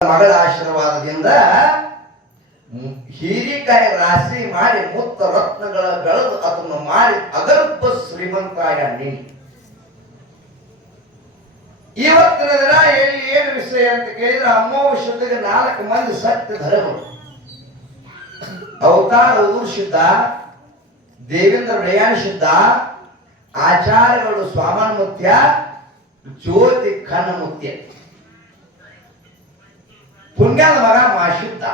ಮಗಳ ಆಶೀರ್ವಾದದಿಂದ ಹೀರಿಕಾಯಿ ರಾಶಿ ಮಾಡಿ ಮುತ್ತ ರತ್ನಗಳ ಬೆಳೆದು ಅದನ್ನು ಮಾಡಿ ಅಗರ್ಭ ಶ್ರೀಮಂತಾಯ ನೀ. ಇವತ್ತಿನ ದಿನ ಏನು ವಿಷಯ ಅಂತ ಕೇಳಿದ್ರೆ ಅಮೋಘಕ್ಕೆ 4 ಮಂದಿ ಸತ್ಯ ಧರೆಗಳು ಅವತಾರ ಊರ್ಷಿದ್ದ, ದೇವೇಂದ್ರ ರೇಯಾಣಿಸಿದ್ದ, ಆಚಾರ್ಯಗಳು ಸ್ವಾಮನ ಮುತ್ಯ, ಜ್ಯೋತಿ ಖನ್ನ ಮುತ್ಯ, ಪುಣ್ಯದ ಮಗ ಮಾಶಿದ್ದ.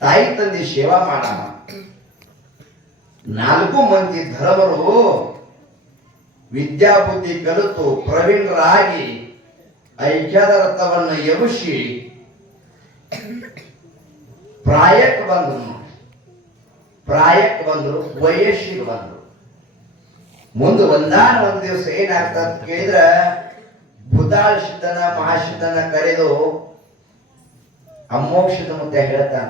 ತಾಯಿ ತಂದೆ ಸೇವಾ ಮಾಡಮ್ಮ. 4 ಮಂದಿ ಧರ್ಮರು ವಿದ್ಯಾಬುದ್ಧಿ ಕಲಿತು ಪ್ರವೀಣರಾಗಿ ಐಕ್ಯದ ರಥವನ್ನು ಎಬುಸಿ ಪ್ರಾಯಕ್ಕೆ ಬಂದ್ರು, ವಯಸ್ಸಿಗೆ ಬಂದ್ರು. ಮುಂದೆ ಒಂದಾನ ದಿವಸ ಏನಾಗ್ತದ ಕೇಳಿದ್ರ ಭೂತಾಳ ಸಿದ್ಧನ ಮಹಾಸಿದ್ಧನ ಕರೆದು ಅಮೋಕ್ಷದ ಮುತ್ತೆ ಹೇಳ್ತಾನ,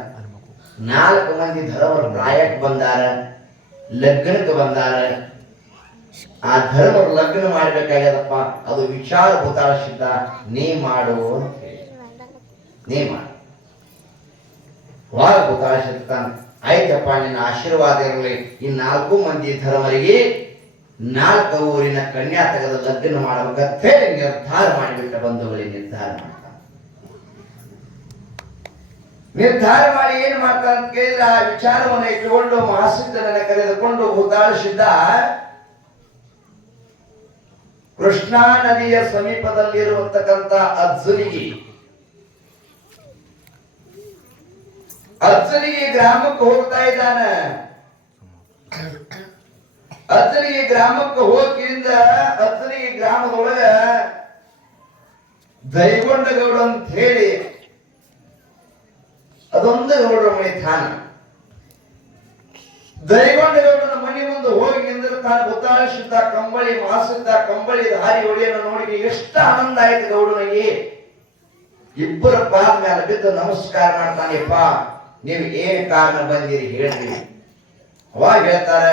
4 ಮಂದಿ ಧರ್ಮರು ಪ್ರಾಯಕ್ಕೆ ಬಂದಾರ, ಲಗ್ನಕ್ಕೆ ಬಂದಾರ. ಆ ಧರ್ಮರು ಲಗ್ನ ಮಾಡ್ಬೇಕಾಗ್ಯದಪ್ಪ, ಅದು ವಿಚಾರ ಭೂತಾಳ ಸಿದ್ಧ, ನೀ ಮಾಡು ಅಂತ ಹೇಳಿ ನೀ ಮಾಡು. ವಾರ ಭೂತಾಳ ಸಿದ್ಧ ಆಯ್ತಪ್ಪ, ನಿನ್ನ ಆಶೀರ್ವಾದ ಇರಲಿ. ಈ 4 ಮಂದಿ ಧರ್ಮರಿಗೆ 4 ಊರಿನ ಕನ್ಯಾ ತೆಗೆದು ಲಗ್ನ ಮಾಡಬೇಕಂತ ಹೇಳಿ ನಿರ್ಧಾರ ಮಾಡಿಬಿಟ್ಟ. ಬಂಧುಗಳಿಗೆ ನಿರ್ಧಾರ ಮಾಡಿ ಏನ್ ಮಾಡ್ತಾನೆ ಅಂತ ಕೇಳಿದ್ರೆ ಆ ವಿಚಾರವನ್ನು ಇಟ್ಟುಕೊಂಡು ಮಹಾಸಿದ್ಧನನ್ನ ಕರೆದುಕೊಂಡು ಭೂತಾಳ ಸಿದ್ಧ ಕೃಷ್ಣಾ ನದಿಯ ಸಮೀಪದಲ್ಲಿರುವಂತಕ್ಕಂಥ ಅಜ್ಜನಿಗೆ ಗ್ರಾಮಕ್ಕೆ ಹೋಗ್ತಾ ಇದ್ದಾನ. ಅಜ್ಜನಿಗೆ ಗ್ರಾಮಕ್ಕೆ ಹೋಗಿಂದ ಅಜ್ಜನಿಗೆ ಗ್ರಾಮದೊಳಗ ದೈಗೊಂಡಗೌಡ ಅಂತ ಹೇಳಿ ಅದೊಂದು ಗೌಡರ ಮನೆ ಥಾನ. ದೈಗೊಂಡಗೌಡನ ಮನೆ ಮುಂದೆ ಹೋಗಿ ನಿಂದಿರ್ತಾನೆ. ಭೂತಾಳ ಸಿದ್ಧ ಕಂಬಳಿ ಮಾಸಿದ್ದ ಕಂಬಳಿ ದಾರಿ ಒಳಿಯನ್ನು ನೋಡಿ ಎಷ್ಟು ಆನಂದ ಆಯ್ತು ಗೌಡನಿಗೆ. ಇಬ್ಬರ ಪಾದ ಮೇಲೆ ಬಿದ್ದು ನಮಸ್ಕಾರ ಮಾಡ್ತಾನೆಪ್ಪ, ನೀವು ಏನ್ ಕಾರಣ ಬಂದಿರಿ ಹೇಳ್ರಿ. ಅವಾಗ ಹೇಳ್ತಾರೆ,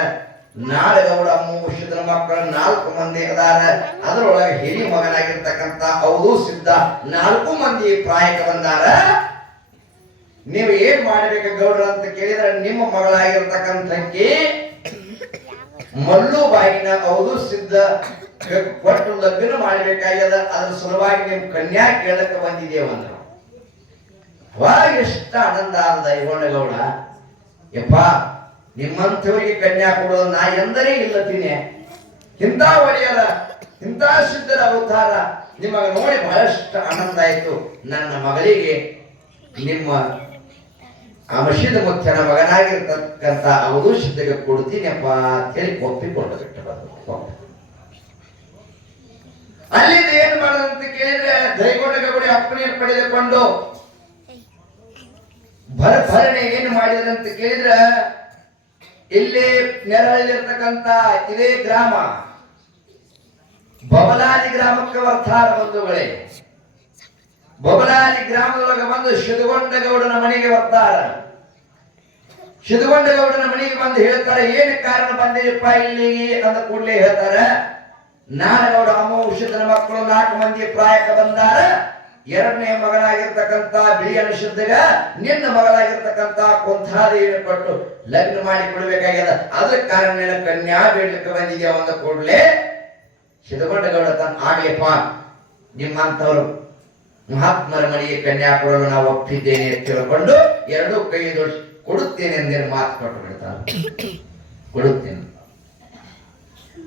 ನಾಳೆ ಗೌಡ ಅಮೋಘದ ಮಕ್ಕಳು 4 ಮಂದಿ ಅದಾರ, ಅದರೊಳಗೆ ಹಿರಿಯ ಮಗನಾಗಿರ್ತಕ್ಕಂಥ ಅವಧೂ ಸಿದ್ಧ 4 ಮಂದಿ ಪ್ರಾಯಕ್ಕೆ ಬಂದಾರ. ನೀವು ಏನ್ ಮಾಡಬೇಕು ಗೌಡ್ರ ಅಂತ ಕೇಳಿದ್ರೆ, ನಿಮ್ಮ ಮಗಳಾಗಿರ್ತಕ್ಕಂಥಕ್ಕೆ ಮಲ್ಲು ಬಾಯಿನ ಅವಧೂ ಸಿದ್ಧ ಕೊಟ್ಟು ಲಗ್ನ ಮಾಡಬೇಕಾಗ್ಯದ, ಅದ್ರ ಸಲುವಾಗಿ ನಿಮ್ ಕನ್ಯಾ ಕೇಳಕ್ಕೆ ಬಂದಿದ್ದೇವಂದ್ರು. ಅವಾಗ ಎಷ್ಟು ಆನಂದ ಆದ ದೈಗೊಂಡಗೌಡ, ಯಪ್ಪ ನಿಮ್ಮಂಥವರಿಗೆ ಕನ್ಯಾ ಕೊಡೋದು ನಾ ಎಂದರೆ ಇಲ್ಲತೀನಿ. ಇಂಥ ಒಡೆಯರ ಇಂಥ ಸಿದ್ಧರ ಅವತಾರ ನಿಮಗೆ ನೋಡಿ ಬಹಳಷ್ಟು ಆನಂದ ಆಯ್ತು. ನನ್ನ ಮಗಳಿಗೆ ನಿಮ್ಮ ಅಮಶಿದ ಮುಖ್ಯನ ಮಗನಾಗಿರ್ತಕ್ಕಂಥ ಅವಧೂ ಸಿದ್ಧಗೆ ಕೊಡ್ತೀನಿಯಪ್ಪ ಅಂತ ಹೇಳಿ ಒಪ್ಪಿಕೊಂಡು ಬಿಟ್ಟು ಅಲ್ಲಿಂದ ಏನ್ ಮಾಡೋದಂತ ಕೇಳಿದ್ರೆ ದೈಗೊಂಡಗೌಡ ಅಪ್ಪಣೆಯನ್ನು ಪಡೆದುಕೊಂಡು ಭರಣೆ ಏನು ಮಾಡಿದ್ರಂತ ಕೇಳಿದ್ರೆ, ಇಲ್ಲಿ ನೆರಳಿರ್ತಕ್ಕಂಥ ಇದೇ ಗ್ರಾಮ ಬಬಲಾದಿ ಗ್ರಾಮಕ್ಕೆ ಬರ್ತಾರ ಬಂಧುಗಳೇ. ಬಬಲಾದಿ ಗ್ರಾಮದೊಳಗೆ ಬಂದು ಶಿದುಗೊಂಡಗೌಡನ ಮನೆಗೆ ಬರ್ತಾರ. ಶಿದುಗೊಂಡಗೌಡನ ಮನೆಗೆ ಬಂದು ಹೇಳ್ತಾರೆ, ಏನು ಕಾರಣ ಬಂದಿರಪ್ಪ ಇಲ್ಲಿಗೆ ಅಂದ ಕೂಡಲೇ ಹೇಳ್ತಾರೆ, ನಾನಗೌಡ ಅಮೋಘನ ಮಕ್ಕಳು 4 ಮಂದಿ ಪ್ರಾಯಕ್ಕೆ ಬಂದಾರ. 2ನೇ ಮಗನಾಗಿರ್ತಕ್ಕಂಥ ಬಿಳಿಯನ ಸಿದ್ಧಗ ನಿನ್ನ ಮಗಳಾಗಿರ್ತಕ್ಕಂಥ ಕೊಂಥಾದೇವಿಯನ್ನು ಕೊಟ್ಟು ಲಗ್ನ ಮಾಡಿ ಕೊಡ್ಬೇಕಾಗ್ಯದ, ಅದ್ರ ಕಾರಣ ಕನ್ಯಾ ಬೇಡಲಿಕ್ಕೆ ಬಂದಿದ್ಯಾ ಅಂದ ಕೂಡಲೇ ಶಿದುಗೊಂಡಗೌಡ ತನ್ನ ಆಗ್ಲಿಪ್ಪ, ನಿಮ್ಮಂಥವ್ರು ಮಹಾತ್ಮರ ಮನೆಗೆ ಕನ್ಯಾ ಕೊಡಲು ನಾವು ಒಪ್ಪಿದ್ದೇನೆ ಅಂತ ತಿಳ್ಕೊಂಡು 2 ಕೈ ಜೋಡಿಸಿ ಕೊಡುತ್ತೇನೆ ಎಂದೇನು ಮಾತು ಕೊಟ್ಟು ಬಿಡ್ತಾರೆ. ಕೊಡುತ್ತೇನೆ.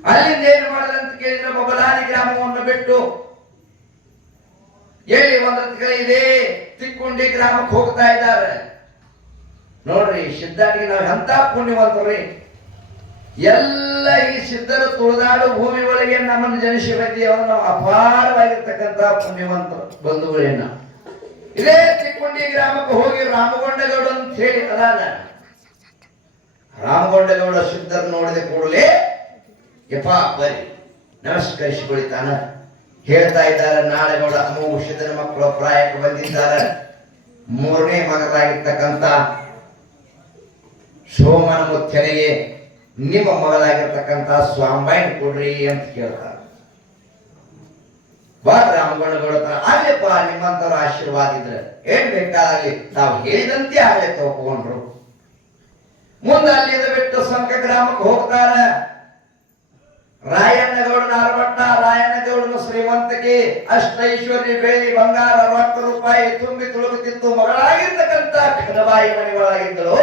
ಅಲ್ಲಿಂದ ಏನು ಮಾಡಿದ್ರಂತ ಕೇಳಿದ್ರೆ ಬಬಲಾದಿ ಗ್ರಾಮವನ್ನು ಬಿಟ್ಟು ಎಲ್ಲಿ ಒಂದ್ರ ಇದೆ ತಿಕ್ಕೊಂಡಿ ಗ್ರಾಮಕ್ಕೆ ಹೋಗ್ತಾ ಇದ್ದಾರೆ. ನೋಡ್ರಿ ಸಿದ್ಧಾಟಿಗೆ ನಾವು ಎಂತ ಪುಣ್ಯವಂತರ್ರಿ. ಎಲ್ಲ ಈ ಸಿದ್ಧರು ತುಳಿದಾಡು ಭೂಮಿ ಒಳಗೆ ನಮ್ಮನ್ನು ಜನಿಸಿ ಬಂದಿದ್ದೇವೆ. ನಾವು ಅಪಾರವಾಗಿರ್ತಕ್ಕಂಥ ಪುಣ್ಯವಂತ ಬಂಧುಗಳೇನ. ಇದೇ ತಿಕ್ಕೊಂಡಿ ಗ್ರಾಮಕ್ಕೆ ಹೋಗಿ ರಾಮಗೊಂಡಗೌಡ ಅಂತ ಹೇಳಿ ಅದಾನ. ರಾಮಗೊಂಡಗೌಡ ಸಿದ್ಧರು ನೋಡಿದ ಕೂಡಲೇ ಯಪ್ಪ ಬರಿ ನಮಸ್ಕರಿಸಿಕೊಳಿತಾನ. ಹೇಳ್ತಾ ಇದ್ದಾರೆ, ನಾಳೆಗೌಡ ಅಮೋಘನ ಮಕ್ಕಳು ಪ್ರಾಯಕ್ಕೆ ಬಂದಿದ್ದಾರೆ. 3ನೇ ಮಗನಾಗಿರ್ತಕ್ಕಂಥ ಸೋಮನ ಮುಖ್ಯನಿಗೆ ನಿಮ್ಮ ಮಗಳಾಗಿರ್ತಕ್ಕಂಥ ಸ್ವಾಂಬಾಯಿನ ಕೊಡ್ರಿ ಅಂತ ಕೇಳ್ತಾರೆ. ರಾಮಗೌಡಗೌಡ ಆಗ್ಲಿಪ್ಪ ನಿಮ್ಮಂತವ್ರ ಆಶೀರ್ವಾದ ಇದ್ರೆ ಏನ್ ಬೇಕಾಗಲಿ ತಾವು ಹೇಳಿದಂತೆ ಆಗ್ಲಿ ತಗೊಂಡ್ರು. ಮುಂದೆ ಅಲ್ಲಿಂದ ಬಿಟ್ಟು ಸಂಕ ಗ್ರಾಮಕ್ಕೆ ಹೋಗ್ತಾರ. ರಾಯಣ್ಣಗೌಡನ ಅರವಟ್ಟ ರಾಯಣ್ಣಗೌಡನ ಶ್ರೀಮಂತಿಕೆ ಅಷ್ಟೈಶ್ವರ್ಯ ಬೆಳ್ಳಿ ಬಂಗಾರ ರೊಕ್ಕ ರೂಪಾಯಿ ತುಂಬಿ ತುಳುಕುತ್ತಿತ್ತು. ಮಗಳಾಗಿರ್ತಕ್ಕಂಥ ಕನಬಾಯಿ ಮನೆ ಒಳಗಿದ್ದಳು.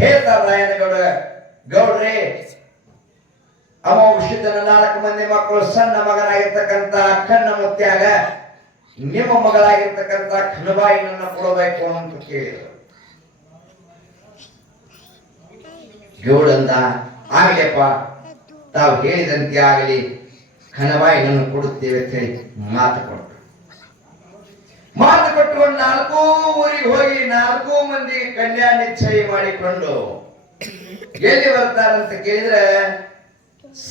ಹೇಳ್ತಾರ ರಾಯಣ್ಣಗೌಡ, ಗೌಡ್ರಿ ಅಮೋಷಿತನ 4 ಮಂದಿ ಮಕ್ಕಳು ಸಣ್ಣ ಮಗನಾಗಿರ್ತಕ್ಕಂಥ ಕಣ್ಣ ಮುತ್ಯಾಗ ನಿಮ್ಮ ಮಗಳಾಗಿರ್ತಕ್ಕಂಥ ಕನಬಾಯಿ ನನ್ನ ಕೊಡಬೇಕು ಅಂತ ಕೇಳಿದರು. ಗೌಡಂದ ಆಗ್ಲಿಯಪ್ಪ ತಾವು ಹೇಳಿದಂತೆ ಆಗಲಿ, ಕನಬಾಯಿ ನನ್ನ ಕೊಡುತ್ತೇವೆ ಅಂತ ಹೇಳಿ ಮಾತು ಕೊಟ್ಟರು. ಮಾತು ಕೊಟ್ಟುಕೊಂಡು 4 ಊರಿಗೆ ಹೋಗಿ 4 ಮಂದಿ ಕಲ್ಯಾಣ ನಿಶ್ಚಯ ಮಾಡಿಕೊಂಡು ಎಲ್ಲಿ ಬರ್ತಾರಂತ ಕೇಳಿದ್ರೆ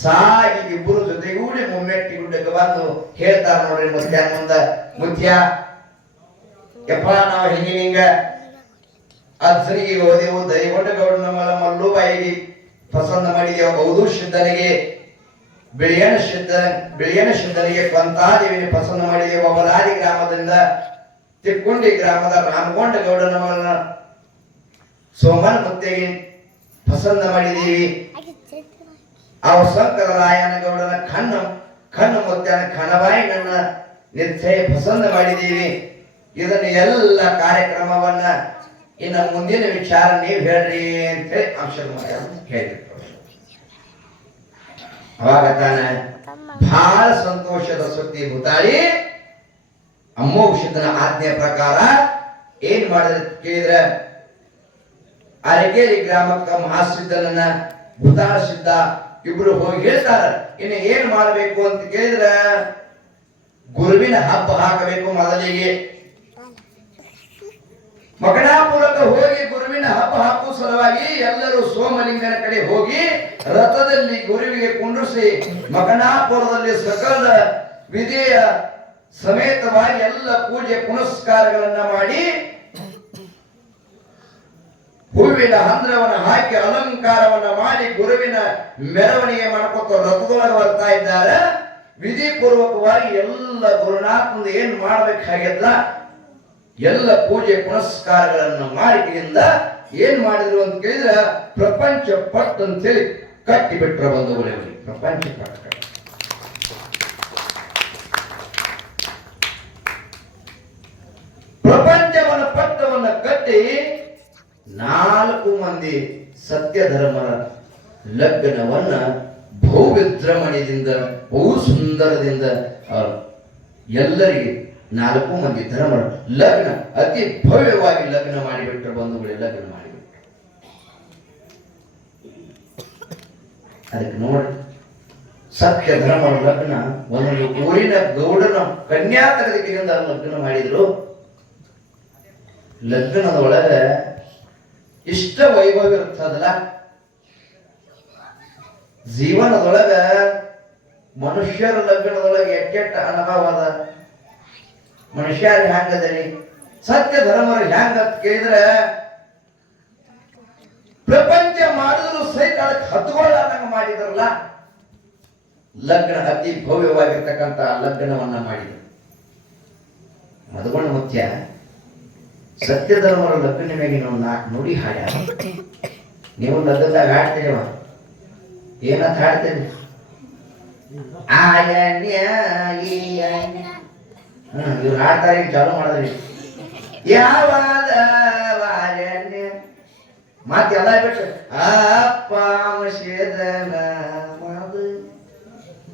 ಸಾಗಿ ಇಬ್ಬರು ಜೊತೆಗೂಡಿ ಮುಮ್ಮೆಟ್ಟಿ ಗುಡ್ಡಕ್ಕೆ ಬಂದು ಹೇಳ್ತಾರ ನೋಡ್ರಿ ಮುತ್ಯಾನ ಮುಂದ, ಮುತ್ಯ ಯಪ್ಪ ನಾವು ಹಿಂಗ ಅಜ್ಜನಿಗೆ ಹೋದೆವು, ದೈವಣ್ಣಗೌಡನ ಮಲ್ಲುಬಾಯಿಗೆ ಪಸಂದ ಮಾಡಿದೆವು, ಹೌದು ಸಿದ್ಧನಿಗೆ ಬಿಳಿಯನ ಸಿದ್ಧನಿಗೆ ಕೊಂತಾದೇವಿನ ಪಸಂದ ಮಾಡಿದೆವು, ಅವರಾದಿ ಗ್ರಾಮದಿಂದ ತಿಕ್ಕೊಂಡಿ ಗ್ರಾಮದ ರಾಮಗೊಂಡಗೌಡನ ಮಗನ ಸೋಮನ ಮುತ್ತೆಗೆ ಪಸಂದ ಮಾಡಿದೀವಿ. ಅವ ಸಂಕರ ರಾಯನಗೌಡನ ಕಣ್ಣು ಮುತ್ಯಾನ ಕನಬಾಯಿ ನನ್ನ ನಿಶ್ಚಯ ಪಸಂದ ಮಾಡಿದೀವಿ. ಇದನ್ನ ಎಲ್ಲ ಕಾರ್ಯಕ್ರಮವನ್ನ ಇನ್ನು ಮುಂದಿನ ವಿಚಾರ ನೀವು ಹೇಳ್ರಿ ಅಂತ ಹೇಳಿ ಅಂಶದ ಹೇಳಿದ್ರು. ಅವಾಗ ತಾನ ಬಹಳ ಸಂತೋಷದ ಸುದ್ದಿ ಹುತಾಳಿ ಅಮೋಘಸಿದ್ದನ ಆಜ್ಞೆ ಪ್ರಕಾರ ಏನ್ ಮಾಡಿದ್ರೆ ಕೇಳಿದ್ರೆ ಅರಕೇರಿ ಗ್ರಾಮಕ್ಕ ಮಹಾಸಿದ್ದನನ್ನ ಭೂತಾಳ ಸಿದ್ಧ ಇಬ್ರು ಹೋಗಿ ಹೇಳ್ತಾರ, ಇನ್ನು ಏನ್ ಮಾಡ್ಬೇಕು ಅಂತ ಕೇಳಿದ್ರ ಗುರುವಿನ ಹಬ್ಬ ಹಾಕಬೇಕು. ಮೊದಲಿಗೆ ಮಗನಾಪುರಕ್ಕೆ ಹೋಗಿ ಗುರುವಿನ ಹಬ್ಬ ಹಾಕುವ ಸಲುವಾಗಿ ಎಲ್ಲರೂ ಸೋಮಲಿಂಗನ ಕಡೆ ಹೋಗಿ ರಥದಲ್ಲಿ ಗುರುವಿಗೆ ಕುಂಡ್ರಿಸಿ ಮಗನಾಪುರದಲ್ಲಿ ಸಕಲ ವಿಧಿಯ ಸಮೇತವಾಗಿ ಎಲ್ಲ ಪೂಜೆ ಪುನಸ್ಕಾರಗಳನ್ನ ಮಾಡಿ ಹೂವಿನ ಹಂದ್ರವನ್ನ ಹಾಕಿ ಅಲಂಕಾರವನ್ನ ಮಾಡಿ ಗುರುವಿನ ಮೆರವಣಿಗೆ ಮಾಡ್ಕೊತ ರಥದೊಳಗೆ ಬರ್ತಾ ಇದ್ದಾರೆ. ವಿಧಿ ಪೂರ್ವಕವಾಗಿ ಎಲ್ಲ ಗುರುನಾಥನಿಂದ ಏನ್ ಮಾಡ್ಬೇಕಾಗಿಲ್ಲ ಎಲ್ಲ ಪೂಜೆ ಪುನಸ್ಕಾರಗಳನ್ನು ಮಾಡಿಕೆಯಿಂದ ಏನ್ ಮಾಡಿದ್ರು ಅಂತ ಕೇಳಿದ್ರೆ ಪ್ರಪಂಚ ಪಟ್ ಅಂತೇಳಿ ಕಟ್ಟಿ ಬಿಟ್ರ ಬಂಧುಗಳೇ. ಪ್ರಪಂಚ ಪಟ್ ಪ್ರಪಂಚವನ್ನ ಪಟ್ಟವನ್ನ ಕಟ್ಟಿ 4 ಮಂದಿ ಸತ್ಯ ಧರ್ಮರ ಲಗ್ನವನ್ನ ಬಹು ವಿಜೃಂಭಣೆಯಿಂದ ಬಹು ಸುಂದರದಿಂದ ಎಲ್ಲರಿಗೆ 4 ಮಂದಿ ಧರ್ಮರ ಲಗ್ನ ಅತಿ ಭವ್ಯವಾಗಿ ಲಗ್ನ ಮಾಡಿಬಿಟ್ರು ಬಂಧುಗಳೇ. ಲಗ್ನ ಮಾಡಿಬಿಟ್ರು. ಅದಕ್ಕೆ ನೋಡಿ ಸತ್ಯ ಧರ್ಮರ ಲಗ್ನ ಒಂದೊಂದು ಊರಿನ ಗೌಡನ ಕನ್ಯಾ ತೆಗೆದುಕಿನಿಂದ ಲಗ್ನ ಮಾಡಿದ್ರು. ಲಗ್ನದ ಒಳಗ ಇಷ್ಟ ವೈಭವ ಇರ್ತದಲ್ಲ, ಜೀವನದೊಳಗ ಮನುಷ್ಯರ ಲಗ್ನದೊಳಗೆ ಎಟ್ಟೆಟ್ಟ ಅನುಭವ ಅದ. ಮನುಷ್ಯರು ಹ್ಯಾಂಗದರಿ ಸತ್ಯ ಧರ್ಮರು ಹ್ಯಾಂಗ ಅಂತ ಕೇಳಿದ್ರೆ ಪ್ರಪಂಚ ಮಾಡಿದ್ರು ಸಹಿತ ಅದಕ್ಕೆ ಹತ್ಕೊಳ್ಳಾದಂಗ ಮಾಡಿದ್ರಲ್ಲ. ಲಗ್ನ ಅತಿ ಭವ್ಯವಾಗಿರ್ತಕ್ಕಂಥ ಲಗ್ನವನ್ನ ಮಾಡಿದ್ರು. ಮಧುಗೊಂಡ ಮುತ್ಯ ಸತ್ಯ ಧರ್ಮರ ಲಗ್ನ ಮೇಲೆ ನಾವು 4 ನುಡಿ ಹಾಡ್ಯ. ನೀವು ಲಗ್ನದಾಗ ಹಾಡ್ತೀರವ, ಏನಂತ ಹಾಡ್ತೀರಿ? ಇವ್ರು ಹಾಡ್ತಾರೆ, ಈಗ ಚಾಲು ಮಾಡಿದ್ರಿ. ಯಾವಾದ ಮತ್ತೆಲ್ಲ ಬಿಟ್ಟು ಅಪ್ಪ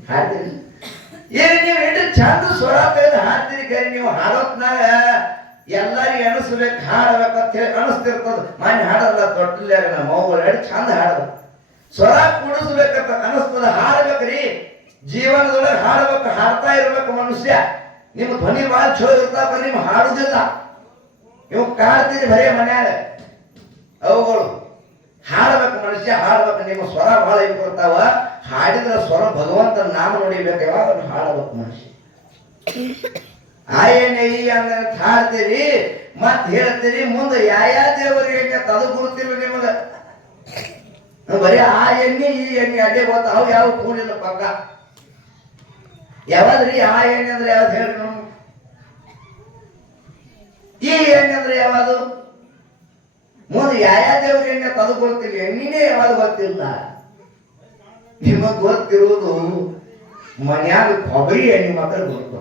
ಹಾಡ್ತೀರಿ. ಏನು ನೀವು ಎಷ್ಟು ಚಂದ ಸ್ವರ ತೆಗೆದು ಹಾಡ್ತೀರಿ. ಕರಿ ನೀವು ಹಾಡೋತ್ನಾಗ ಎಲ್ಲರಿಗೂ ಅನಿಸ್ಬೇಕು, ಹಾಡ್ಬೇಕಂತ ಹೇಳಿ ಅನಿಸ್ತಿರ್ತದ. ಮಾನ್ಯ ಹಾಡಲ್ಲ ತೊಟ್ಟಲ್ಯಾಗ ನಮ್ಮ ಮೌಗಳು ಹೇಳಿ ಚಂದ ಹಾಡೋದು, ಸ್ವರ ಕೂಡಿಸ್ಬೇಕಂತ ಅನಿಸ್ತದ. ಹಾಡ್ಬೇಕ್ರಿ, ಜೀವನದೊಳಗೆ ಹಾಡ್ಬೇಕು, ಹಾಡ್ತಾ ಇರ್ಬೇಕು ಮನುಷ್ಯ. ನಿಮ್ಮ ಧ್ವನಿ ಭಾಳ ಚಲೋ ಇರ್ತಾವ, ನೀವು ಹಾಡುದಿಲ್ಲ. ನೀವು ಕಾಡ್ತೀರಿ ಬರೀ ಮನ್ಯಾಗ. ಅವುಗಳು ಹಾಡ್ಬೇಕು ಮನುಷ್ಯ, ಹಾಡ್ಬೇಕು. ನಿಮ್ಮ ಸ್ವರ ಬಹಳ ಇರ್ತಾವ. ಹಾಡಿದ್ರ ಸ್ವರ ಭಗವಂತನ ನಾಮ ನೋಡಿಬೇಕು, ಯಾವಾಗ ಹಾಡಬೇಕು ಮನುಷ್ಯ. ಆಯನೇ ಈ ಅಂತ ಹಾಡ್ತೀರಿ, ಮತ್ ಹೇಳ್ತೀರಿ. ಮುಂದೆ ಯಾವ ದೇವರಿಗೆ ಅದು ಗುರುತಿಲ್ಲ ನಿಮಗ. ಬರೀ ಆ ಎಣ್ಣೆ ಈ ಎಣ್ಣೆ ಅಡ್ಡೆ ಗೊತ್ತ, ಅವು ಯಾವ ಕೂಡಿಲ್ಲ ಪಕ್ಕ. ಯಾವ್ದ್ರಿ ಆ ಎಣ್ಣೆ ಅಂದ್ರೆ ಯಾವ್ದು ಹೇಳ್ರಿ ನಾವು? ಈ ಎಣ್ಣೆ ಅಂದ್ರೆ ಯಾವುದು? ಮುಂದೆ ಯಾವ ದೇವ್ರ ಎಣ್ಣೆ ಅದು ಗೊತ್ತಿಲ್ಲ, ಎಣ್ಣಿನೇ ಯಾವ್ದು ಗೊತ್ತಿಲ್ಲ. ನಿಮಗ್ ಗೊತ್ತಿರುವುದು ಮನ್ಯಾಗ ಕೊಬ್ಬರಿ ಎಣ್ಣೆ ಮಾತ್ರ ಗೊತ್ತು.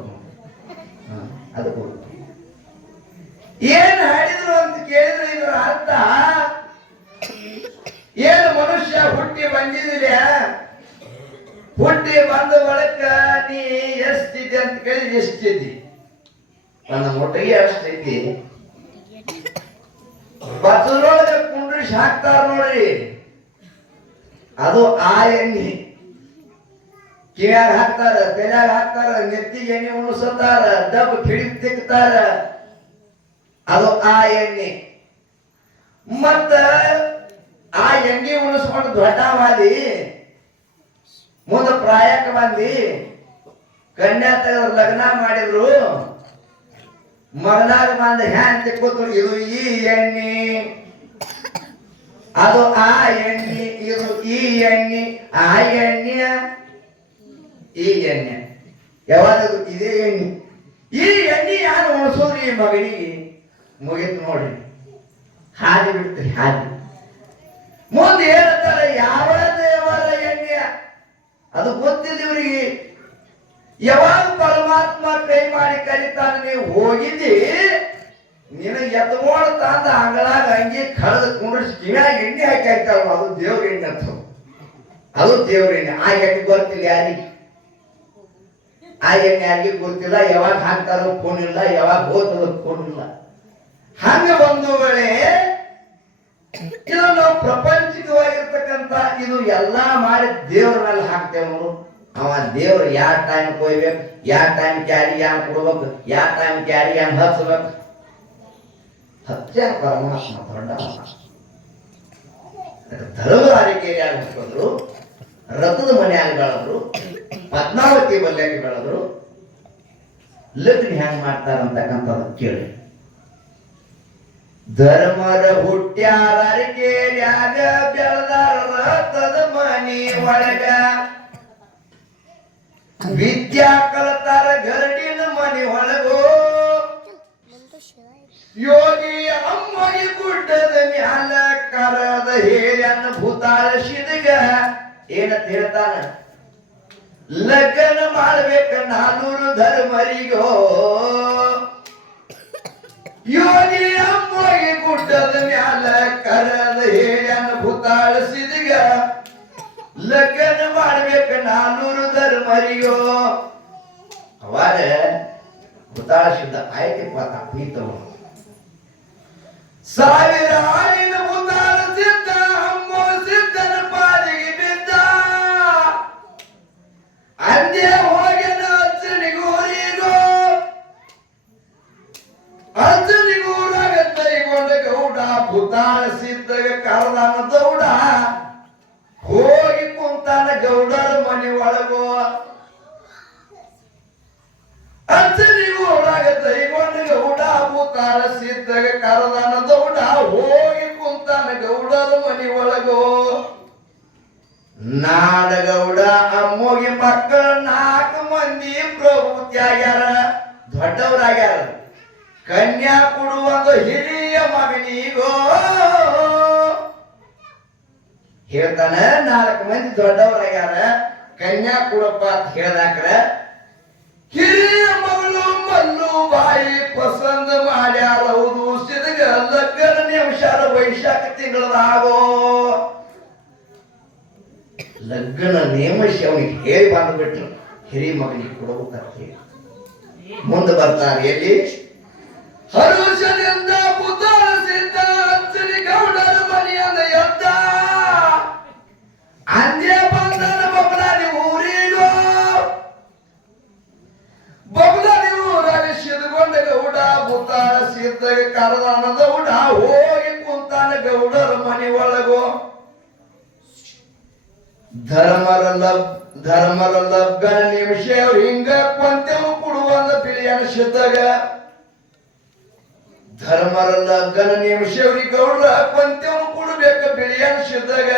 ಅದು ಗೊತ್ತು. ಏನ್ ಹಾಡಿದ್ರು ಅಂತ ಕೇಳಿದ್ರೆ ಇದರ ಅರ್ಥ ಏನು? ಮನುಷ್ಯ ಹುಟ್ಟಿ ಬಂದಿದಿಲ್ಲ, ಹುಟ್ಟಿ ಬಂದ ಬಳಿಕ ನೀ ಎಷ್ಟಿದ್ದೆ ಅಂತ ಕೇಳಿದ್ರೆ ಎಷ್ಟಿದ್ದಿ? ನನ್ನ ಮೊಟ್ಟೆಗೆ ಅಷ್ಟೈತಿ. ಬಸರೊಳಗೆ ಕುಂಡ್ರಿಸಿ ಹಾಕ್ತಾರ ನೋಡ್ರಿ, ಅದು ಆ ಎಣ್ಣೆ. ಕಿವ್ಯಾಗ ಹಾಕ್ತಾರ, ತಲೆಯಾಗ ಹಾಕ್ತಾರ, ನೆತ್ತಿಗೆ ಎಣ್ಣೆ ಉಣಿಸ್ತಾರ, ಡಬ್ ಕಿಡಿ ತಿಕ್ತಾರ, ಅದು ಆ ಎಣ್ಣೆ. ಮತ್ತ ಆ ಎಣ್ಣೆ ಉಣಿಸ್ಕೊಂಡು ದೊಡ್ಡವಾದಿ ಮುಂದೆ ಪ್ರಾಯಕ್ಕೆ ಬಂದಿ ಕನ್ಯಾ ತೆಗೆದ್ರು, ಲಗ್ನ ಮಾಡಿದ್ರು, ಮಗನಾಗ ಬಂದ ಹ್ಯಾಂಗ್ ತಿಕ್ಕೋದ್ರು, ಇದು ಈ ಎಣ್ಣೆ, ಅದು ಆ ಎಣ್ಣೆ, ಇದು ಈ ಎಣ್ಣೆ, ಆ ಎಣ್ಣೆ ಈ ಎಣ್ಣೆ, ಯಾವಾಗ ಇದೇ ಎಣ್ಣೆ. ಈ ಎಣ್ಣೆ ಯಾರು ಉಣಿಸೋದ್ರಿ ಈ ಮಗನಿಗೆ? ಮುಗಿತು ನೋಡ್ರಿ, ಹಾದಿ ಬಿಡ್ತೀರಿ ಹಾದಿ. ಮುಂದೆ ಹೇಳ್ತಾರೆ ಯಾವ ದೇವರ ಎಣ್ಣೆ ಅದು ಗೊತ್ತಿಲ್ಲ ಇವರಿಗೆ. ಯಾವಾಗ ಪರಮಾತ್ಮ ಕೈ ಮಾಡಿ ಕರೀತಾನೆ, ನೀವು ಹೋಗಿದ್ದಿ, ನಿನಗೆ ಎತ್ಕೊಂಡು ತಂದ ಅಂಗಳಾಗ ಅಂಗಿ ಕಳೆದು ಕುಂಡ್ರಿಸಿ ಕಿವ್ಯಾಗ ಎಣ್ಣೆ ಹಾಕಿ ಹಾಕ್ತಾರ, ಅದು ದೇವ್ರ ಎಣ್ಣೆ ಅಂತ. ಅದು ದೇವ್ರ ಎಣ್ಣೆ. ಆ ಎಣ್ಣೆ ಗೊತ್ತಿಲ್ಲ ಯಾರಿಗೆ? ಆ ಎಣ್ಣೆ ಯಾರಿಗೆ ಗೊತ್ತಿಲ್ಲ. ಯಾವಾಗ ಹಾಕ್ತಾರೋ ಫೋನ್ ಇಲ್ಲ, ಯಾವಾಗ ಹೋಗ್ತದೋ ಫೋನ್ ಇಲ್ಲ. ಹಂಗ ಬಂಧುಗಳೇ, ಇದು ನಾವು ಪ್ರಪಂಚಿಕವಾಗಿರ್ತಕ್ಕಂಥ ಇದು ಎಲ್ಲಾ ಮಾಡಿ ದೇವ್ರ ಮೇಲೆ ಹಾಕ್ತೇವೆ ನೋಡು. ಅವ ದೇವ್ರು ಯಾವ ಟೈಮ್ ಕೊಯ್ಬೇಕು, ಯಾವ ಟೈಮ್ ಕ್ಯಾರಿ ಯಾನ್ ಕೊಡ್ಬೇಕು, ಯಾವ ಟೈಮ್ ಕ್ಯಾರಿ ಯಾನ್ ಹಚ್ಬೇಕು. ಹತ್ಯ ಪರಮಾತ್ಮ ದೊಡ್ಡ ಧರ್ಮದ ಆರೈಕೆಯಾಗಿ ಹುಟ್ಟಿದ್ರು, ರಥದ ಮನೆಯಾಗಿ ಬೆಳೆದ್ರು, ಪದ್ಮಾವತಿ ಬಲ್ಯಾಗಿ ಬೆಳೆದ್ರು. ಲಗ್ನ ಹೆಂಗ್ ಮಾಡ್ತಾರಂತಕ್ಕಂಥದ್ದು ಕೇಳಿ. ಧರ್ಮದ ಹುಟ್ಟ್ಯಾರ ಅರಿಕೆಯಾಗ ಬೆಳೆದಾರ ರಥದ ಮನಿ ಒಳಗ, ವಿದ್ಯಾ ಕಲತಾರ ಗರಡಿನ ಮನಿ ಒಳಗೋ, ಯೋಗಿ ಅಮ್ಮಗಿ ಗುಡ್ಡದ ಮ್ಯಾಲ ಕರದ ಹೇಳನ್ನ ಭೂತಾಳ ಶಿದಗ ಏನಂತ ಹೇಳ್ತಾನ? ಲಗ್ನ ಮಾಡ್ಬೇಕ 400 ಧರ್ಮರಿಗೋ, ಯೋಗಿ ಅಮ್ಮಗಿ ಗುಡ್ಡದ ಮ್ಯಾಲ ಕರದ ಹೇಳನ್ನ ಭೂತಾಳ ಶಿದಗ ಲಗ್ನ ಮಾಡ್ಬೇಕ 400 ಧರ್ಮರಿಗೋ. ಅವಾಗ ಭೂತಾಳ ಶಿದ್ದ ಆಯ್ಕೆ ಪಾತ ಪೀತವ 1000 ಆಳಿನ ಭೂತಾಳ ಸಿದ್ಧ ಅಮ್ಮೋ ಸಿದ್ಧನ ಪಾಲಿಗೆ ಬಿದ್ದ. ಅಂದೇ ಹೋಗನ ಅಚ್ಚನಿಗೂರಿಗೋ, ಅಚ್ಚನಿಗೂರಾಗ ತೈಗೊಂಡ ಗೌಡ ಭೂತಾಳ ಸಿದ್ಧಗ ಕರದಾನ ದೌಡ, ಹೋಗಿ ಕುಂತಾನ ಗೌಡರ ಮನಿ ಒಳಗೋ. ಅಚ್ಚನಿಗೂರಾಗ ತೈಗೊಂಡ ಗೌಡ ಭೂತಾಳ ಸಿದ್ಧಗ ಕರದಾನ ದೌಡ, ಹೋಗಿ ಕುಂತಾನ ಗೌಡರ ಮನಿ ಒಳಗೋ. ನಾಡಗೌಡ ಅಮ್ಮೋಗಿ ಮಕ್ಕಳು 4 ಮಂದಿ ಪ್ರಭುತ್ಯಾಗ್ಯಾರ, ದೊಡ್ಡವರಾಗ್ಯಾರ. ಕನ್ಯಾ ಕೊಡುವಂತ ಹಿರಿಯ ಮಗನಿಗೋ ಹೇಳ್ತಾನ. 4 ಮಂದಿ ದೊಡ್ಡವರಾಗ್ಯಾರ, ಕನ್ಯಾ ಕೊಡಪ್ಪ ಅಂತ ಹೇಳ್ದಾಕ್ರ ಹಿರಿಯ ಮಗಳು ಮಲ್ಲು ಬಾಯಿ ಪಸಂದ್ ಮಾಡ್ಯಾರ. ಹೌದು ಸಿದಗ ಲಗ್ನ ನಿಮಿಷಾರ ವೈಶಾಖ ತಿಂಗಳದಾಗೋ. ಲಗ್ನ ನೇಮಿಸಿ ಅವನಿಗೆ ಹೇಳಿ ಬಂದ್ಬಿಟ್ರು, ಹಿರಿಯ ಮಗನಿಗೆ ಕೊಡಬೇಕಂತ ಹೇಳಿ. ಮುಂದೆ ಬರ್ತಾರೆ ಎಲ್ಲಿ? ಹರುಷದಿಂದ ಪುತಾಳ ಸಿದ್ಧ ಅಚ್ಚನಿ ಗೌಡರ ಮನೆಯಿಂದ ಎದ್ದ. ಅಂದೇ ಬಂದನ ಬಬಲಾದಿ ಊರಿಗೋ, ಬಬಲಾದಿ ಊರಾಗ ಸಿದ್ಧಗೊಂಡ ಗೌಡ ಪುತಾಳ ಸಿದ್ಧ ಕರದಾನ ದೌಡ, ಹೋಗಿ ಕುಂತಾನ ಗೌಡರ ಮನೆ ಒಳಗೋ. ಧರ್ಮರ ಲಗ್ನ ನಿಮಿಷ ಅವ್ರು ಹಿಂಗ ಕೊಂತೆವು ಕೊಡುವಂತ ಬಿಳಿಯನ ಸಿದ್ಧಗ. ಧರ್ಮರ ಲಗ್ನ ನಿಮಿಷ ಅವ್ರಿಗೆ ಗೌಡ್ರ ಕೊಂತೆವು ಕೊಡ್ಬೇಕ ಬಿಳಿಯನ ಸಿದ್ಧಗ.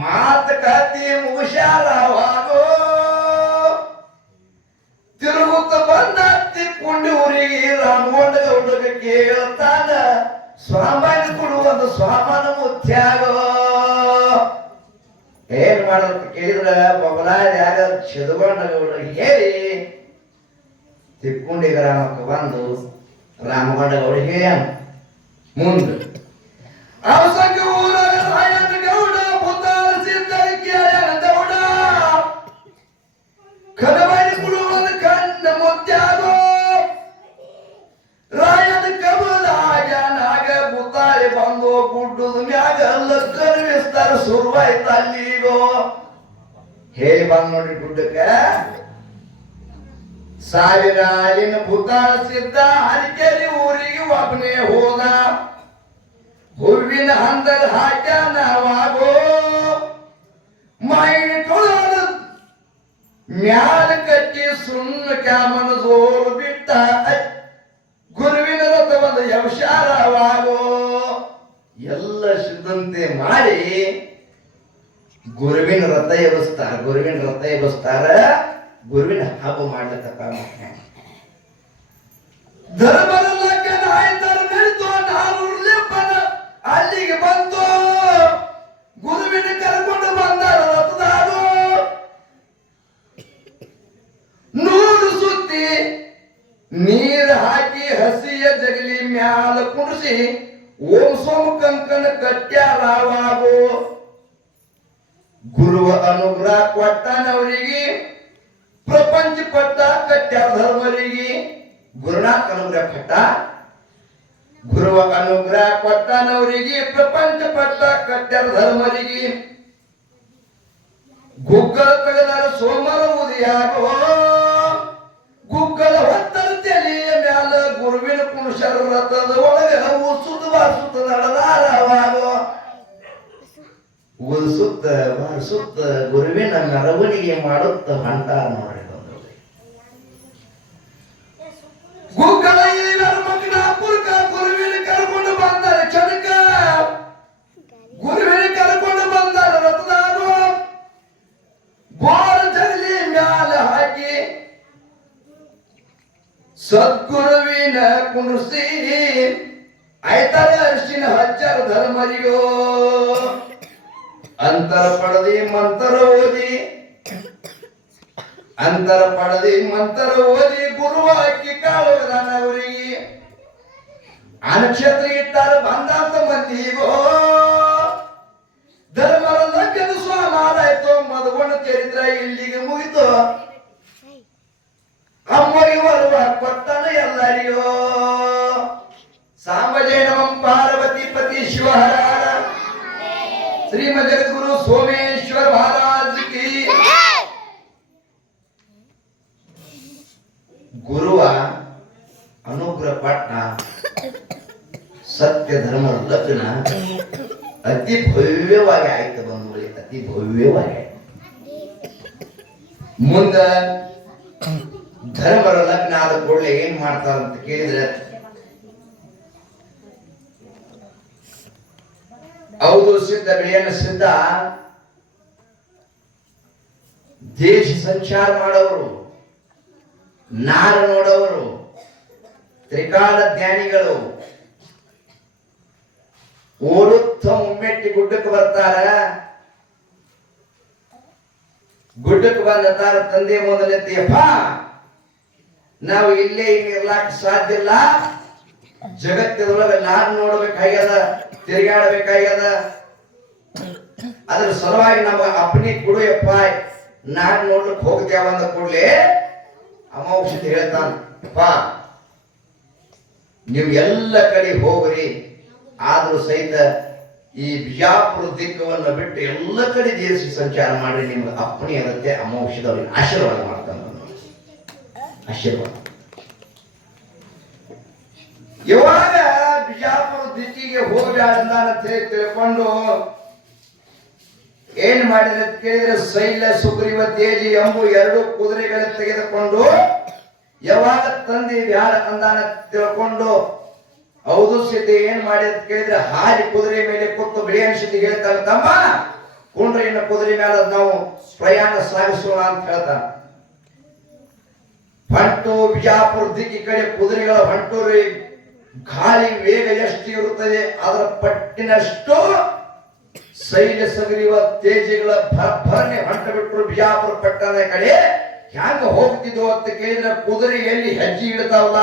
ಮಾತ ಕತಿ ಮುಗಿಸ್ಯಾರವಾಗೋ, ತಿರುಗುತ್ತ ಬಂದ ತಿಕ್ಕೊಂಡು ಊರಿಗೆ ರಾಮಗೊಂಡ ಕೇಳ್ತಾನ ಸ್ವಾಮಾನ ಕೊಡುವಂತ ಸ್ವಾಮನ ಮುತ್ಯಾಗೋ ಏನ್ ಮಾಡಂತ ಕೇಳಿದ್ರ ಬಬಲಾದ ಯಾರ ಚದುಗೊಂಡ ಹೇಳಿ ತಿಕ್ಕೊಂಡಿ ಗ್ರಾಮಕ್ಕೆ ಬಂದು ರಾಮಗೊಂಡ ಗೌಡ ಹೇಳ ಮುಂದೆ ಅವಸಂಗ ಊರಾಗ ರಾಯನ ಗೌಡ ಬುದ್ಧ ಸಿದ್ಧಕ್ಕೆ ಗೌಡ ಕದಬಾಯಿ ಕುಡುವನ ಕಣ್ಣ ಮುತ್ಯಾಗೋ ರಾಯನ ಕಬಲಾಗ ನಾಗ ಬುತ್ತಾಳಿ ಬಂದು ಗುಡ್ಡದ ಮ್ಯಾಗ ಲಕ್ಕರ್ವಿಸ್ತಾರ ಶುರುವಾಯ್ತು ಅಲ್ಲಿಗೋ ಹೇಳಿ ಬಂದ್ ನೋಡಿ ಗುಡ್ಡಕ್ಕ ಸಾವಿರ ಅಲ್ಲಿನ ಬುತ್ತಾಳ ಸಿದ್ಧ ಹರಿಕೆರಿ ಊರಿಗೆ ಒಬ್ಬನೇ ಹೋದ ಹೂವಿನ ಹಂದಲ್ ಹಾಕ್ಯ ನಾವಾಗೋ ಮೈನ ತೊಳದ ಮ್ಯಾಲ ಕಟ್ಟಿ ಸುಣ್ಣ ಕ್ಯಾಮನ ಜೋರು ಬಿಟ್ಟ ಗುರುವಿನ ರಥವನ್ನು ಯವಶಾರವಾಗೋ ಎಲ್ಲ ಸಿದ್ಧಂತೆ ಮಾಡಿ ಗುರುವಿನ ರಥ ಎಬ್ಬಿಸ್ತಾರ ಗುರುವಿನ ಹಬ್ಬ ಮಾಡ್ಲಕ್ಕ ಧರ್ಮರಲ್ಲಕ್ಕೆ ನಾಯ್ತರ ನಡೀತು ನಾನೂರ್ಲೆಪ್ಪನ ಅಲ್ಲಿಗೆ ಬಂತು ಗುರುವಿನ ಕರ್ಕೊಂಡು ಬಂದಾರ ರಥದಾರು ನೂರು ಸುತ್ತಿ ನೀರು ಹಾಕಿ ಹಸಿಯ ಜಗಲಿ ಮ್ಯಾಲ ಕುಣಿಸಿ ಓಂ ಸೋಮ ಕಂಕಣ ಕಟ್ಟ್ಯಾರಾವಾಗೋ ಗುರುವ ಅನುಗ್ರಹ ಕೊಟ್ಟನವರಿಗೆ ಪ್ರಪಂಚ ಪಟ್ಟ ಕಟ್ಟ್ಯಾರ ಧರ್ಮರಿಗೆ ಗುರುನಾಥ ಅನುಗ್ರಹ ಪಟ್ಟ ಗುರುವ ಅನುಗ್ರಹ ಕೊಟ್ಟನವರಿಗೆ ಪ್ರಪಂಚ ಪಟ್ಟ ಕಟ್ಟ್ಯಾರ ಧರ್ಮರಿಗೆ ಗುಗ್ಗಳ ತೆಗೆದಾರ ಸೋಮರ ಉದಿಯಾಗೋ ಗುಗ್ಗಳ ಹೊತ್ತರ ತಲೆಯ ಮ್ಯಾಲ ಗುರುವಿನ ಪುರುಷರ ರಥದ ಒಳಗೆ ಉಸುತ್ತ ಬಾರಿಸುತ್ತ ನಡೆದಾರವಾಗೋ ಉಸುತ್ತ ಬಾರಿಸುತ್ತ ಗುರುವಿನ ಮೆರವಣಿಗೆ ಮಾಡುತ್ತ ಹೊಂಟಾರ ನೋಡ್ರಿ ಗುಗ್ಗಳ ಮಕ್ಕಳ ಗುರುವಿನ ಕರ್ಕೊಂಡು ಬಂದಾರೆ ಚನಕ ಗುರುವಿನ ಕರ್ಕೊಂಡು ಬಂದಾರ ರಥದಾರು ಗೋಳ ಜಗಲಿ ಮ್ಯಾಲ ಹಾಕಿ ಸದ್ಗುರುವಿನ ಕುಣಿಸಿ ಐತರ ಅರ್ಶಿನ ಹಚ್ಚಾರ ಧರ್ಮರಿಗೋ ಅಂತರ ಪಡೆದಿ ಮಂತರ ಓದಿ ಗುರು ಹಾಕಿ ಕಾಳುವರಿಗೆ ಅನಕ್ಷತ್ರ ಇಟ್ಟಾರ ಬಂದಾಂತ ಮಂದಿಗೋ ಧರ್ಮರ ಲಗ್ಗದ ಸ್ವಾಮಾರಾಯ್ತು ಮದುಗೊಂಡ ಚರಿತ್ರ ಇಲ್ಲಿಗೆ ಮುಗಿತು ಅಮ್ಮಗೆ ಬರುವ ಕೊಟ್ಟನ ಎಲ್ಲರಿಗೋ ಸಾಂಬಜಯ ನಮಃ ಪಾರ್ವತಿ ಪತಿ ಶಿವಹರ ಶ್ರೀಮದ್ ಜಗದ್ಗುರು ಸೋಮೇಶ್ವರ ಮಹಾರಾಜ್ ಕಿ ಗುರುವ ಅನುಗ್ರಹ ಪಟ್ಟ ಸತ್ಯ ಧರ್ಮ ಲಗ್ನ ಅತಿ ಭವ್ಯವಾಗಿ ಆಯ್ತು ಬಂಧುಗಳಿಗೆ ಅತಿ ಭವ್ಯವಾಗಿ ಮುಂದ ಧರ್ಮರ ಲಗ್ನ ಆದ ಕೂಡಲೇ ಏನ್ ಮಾಡ್ತಾರ ಅಂತ ಕೇಳಿದ್ರೆ ಹೌದು ಸಿದ್ಧ ಬಿಳಿಯನ್ನ ಸಿದ್ಧ ದೇಶ ಸಂಚಾರ ಮಾಡೋರು ನಾಡು ನೋಡವರು ತ್ರಿಕಾಲ ಜ್ಞಾನಿಗಳು ಓಡುತ್ತ ಮುಮ್ಮೆಟ್ಟಿ ಗುಡ್ಡಕ್ಕೆ ಬರ್ತಾರ ಗುಡ್ಡಕ್ಕೆ ಬಂದ ತಾರ ತಂದೆ ಮೊದಲೆತ್ತಿಯಪ್ಪ ನಾವು ಇಲ್ಲೇ ಇರ್ಲಾಕ ಸಾಧ್ಯ ಇಲ್ಲ ಜಗತ್ತಿನೊಳಗೆ ನಾಡು ನೋಡ್ಬೇಕಾಗ್ಯದ ತಿರುಗಾಡಬೇಕಾಗ್ಯದ ಅದ್ರ ಸಲುವಾಗಿ ನಮ್ಮ ಅಪ್ಪನಿ ಕೊಡುಯಪ್ಪ ನಾಡು ನೋಡ್ಲಿಕ್ಕೆ ಹೋಗ್ತೇವ ಅಂದ ಕೂಡಲೇ ಅಮಾವಾಸ್ಯೆ ಹೇಳ್ತಾನಪ್ಪ ನೀವು ಎಲ್ಲ ಕಡೆ ಹೋಗ್ರಿ ಆದ್ರೂ ಸಹಿತ ಈ ಬಿಜಾಪುರ ದಿಕ್ಕವನ್ನು ಬಿಟ್ಟು ಎಲ್ಲ ಕಡೆ ದೇಶ ಸಂಚಾರ ಮಾಡಿ ನಿಮ್ಗೆ ಅಪ್ಪಣೆ ಇರುತ್ತೆ ಅಮಾವಾಸ್ಯದವ್ರಿಗೆ ಆಶೀರ್ವಾದ ಮಾಡ್ತಾನ ಆಶೀರ್ವಾದ ಯಾವಾಗ ಬಿಜಾಪುರ ದಿಕ್ಕಿಗೆ ಹೋಗ್ಬೇಡ ಅಂತ ತಿಳ್ಕೊಂಡು ಏನ್ ಮಾಡಿದ್ರೆ ಕೇಳಿದ್ರೆ ಶೈಲ ಸುಗ್ರೀವ ತೇಜಿ ಎಂಬು ಎರಡು ಕುದುರೆಗಳ ತೆಗೆದುಕೊಂಡು ಯಾವಾಗ ತಂದಿ ಬ್ಯಾಡ ಅಂದಾನ ತಿಳ್ಕೊಂಡು ಹೌದು ಸಿದ್ಧಿ ಏನ್ ಮಾಡಿ ಅಂತ ಕೇಳಿದ್ರೆ ಹಾರಿ ಕುದುರೆ ಮೇಲೆ ಕೂತು ಬಿಳಿಯನ ಸಿದ್ಧಿ ಹೇಳ್ತಾನೆ ತಮ್ಮ ಕುಂಡ್ರೆ ಇನ್ನು ಕುದುರೆ ಮೇಲೆ ನಾವು ಪ್ರಯಾಣ ಸಾಗಿಸೋಣ ಅಂತ ಹೇಳ್ತಾನೆ ಹೊಂಟು ಬಿಜಾಪುರ ದಿಕ್ಕಿ ಕಡೆ ಕುದುರೆಗಳ ಹೊಂಟೂರಿ. ಗಾಳಿ ವೇಗ ಎಷ್ಟು ಇರುತ್ತದೆ ಅದರ ಪಟ್ಟಿನಷ್ಟು ಸೈನ್ಯ ಸಗರಿವ ತೇಜಿಗಳ ಭರನೆ ಹೊಂಟ ಬಿಟ್ಟರು ಬಿಜಾಪುರ ಪಟ್ಟಣದ ಕಡೆ. ಹ್ಯಾಂಗ ಹೋಗ್ತಿದ್ವು ಅಂತ ಕೇಳಿದ್ರೆ ಕುದುರೆ ಎಲ್ಲಿ ಹೆಜ್ಜೆ ಇಡ್ತಾವಲ್ಲ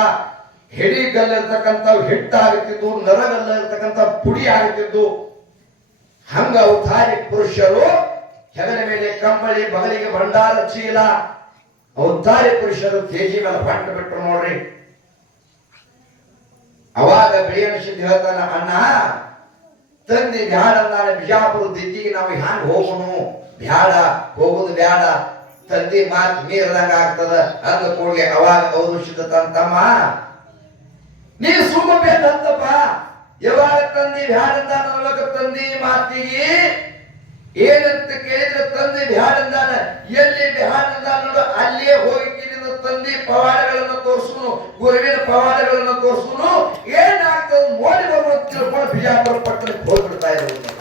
ಹೆಡಿಗಲ್ಲ ಇರ್ತಕ್ಕಂಥವು ಹಿಟ್ಟಾಗುತ್ತಿದ್ದು, ನರಗಲ್ಲ ಇರ್ತಕ್ಕಂಥ ಪುಡಿ ಆಗುತ್ತಿದ್ದು. ಹಂಗ ಅವತಾರಿ ಪುರುಷರು ಹೆಗಲ ಮೇಲೆ ಕಂಬಳಿ, ಬಗಲಿಗೆ ಭಂಡಾರ ಚೀಲ, ಅವತಾರಿ ಪುರುಷರು ತೇಜಿ ಮೇಲೆ ಹೊಂಟ ಬಿಟ್ರು ನೋಡ್ರಿ. ಅವಾಗ ಬಿಳಿಯನ ಸಿದ್ಧ ಹೇಳ್ತಾನ, ಅಣ್ಣ ತಂದಿ ಬ್ಯಾಡ ಅಂದಾನ ಬಿಜಾಪುರ ದಿಕ್ಕಿಗೆ ನಾವು ಹ್ಯಾಂಗ ಹೋಗೋನು, ಬ್ಯಾಡ ಹೋಗುದು ಬ್ಯಾಡ, ತಂದಿ ಮಾತು ಮೀರದಂಗ ಆಗ್ತದ ಅಂದ ಕೂಡಲೇ ಅವಾಗ ಔಷಧ ತಂತಮ್ಮ ನೀ ಸುಮ್ಮ ಬೇಕಂತಪ್ಪ. ಯಾವಾಗ ತಂದಿ ಬ್ಯಾಡ ಅಂದಾನ ತಂದಿ ಮಾತಿಗೆ ಏನಂತ ಕೇಳಿದ್ರೆ ತಂದಿ ಬ್ಯಾಡ ಅಂದಾನ, ಎಲ್ಲಿ ಬ್ಯಾಡ ಅಂದಾನ ನೋಡು ಅಲ್ಲಿಯೇ ಹೋಗಿ ತಂದಿ ಪವಾಡಗಳನ್ನು ತೋರಿಸುನು, ಗುರುವಿನ ಪವಾಡಗಳನ್ನು ತೋರಿಸುನು, ಏನಾಗ್ತದ ನೋಡಿ ಬರುವ ತಿಳ್ಕೊಂಡು ಬಿಜಾಪುರ ಪಟ್ಟಣಕ್ಕೆ ಹೋಗ್ಬಿಡ್ತಾ ಇರೋದು.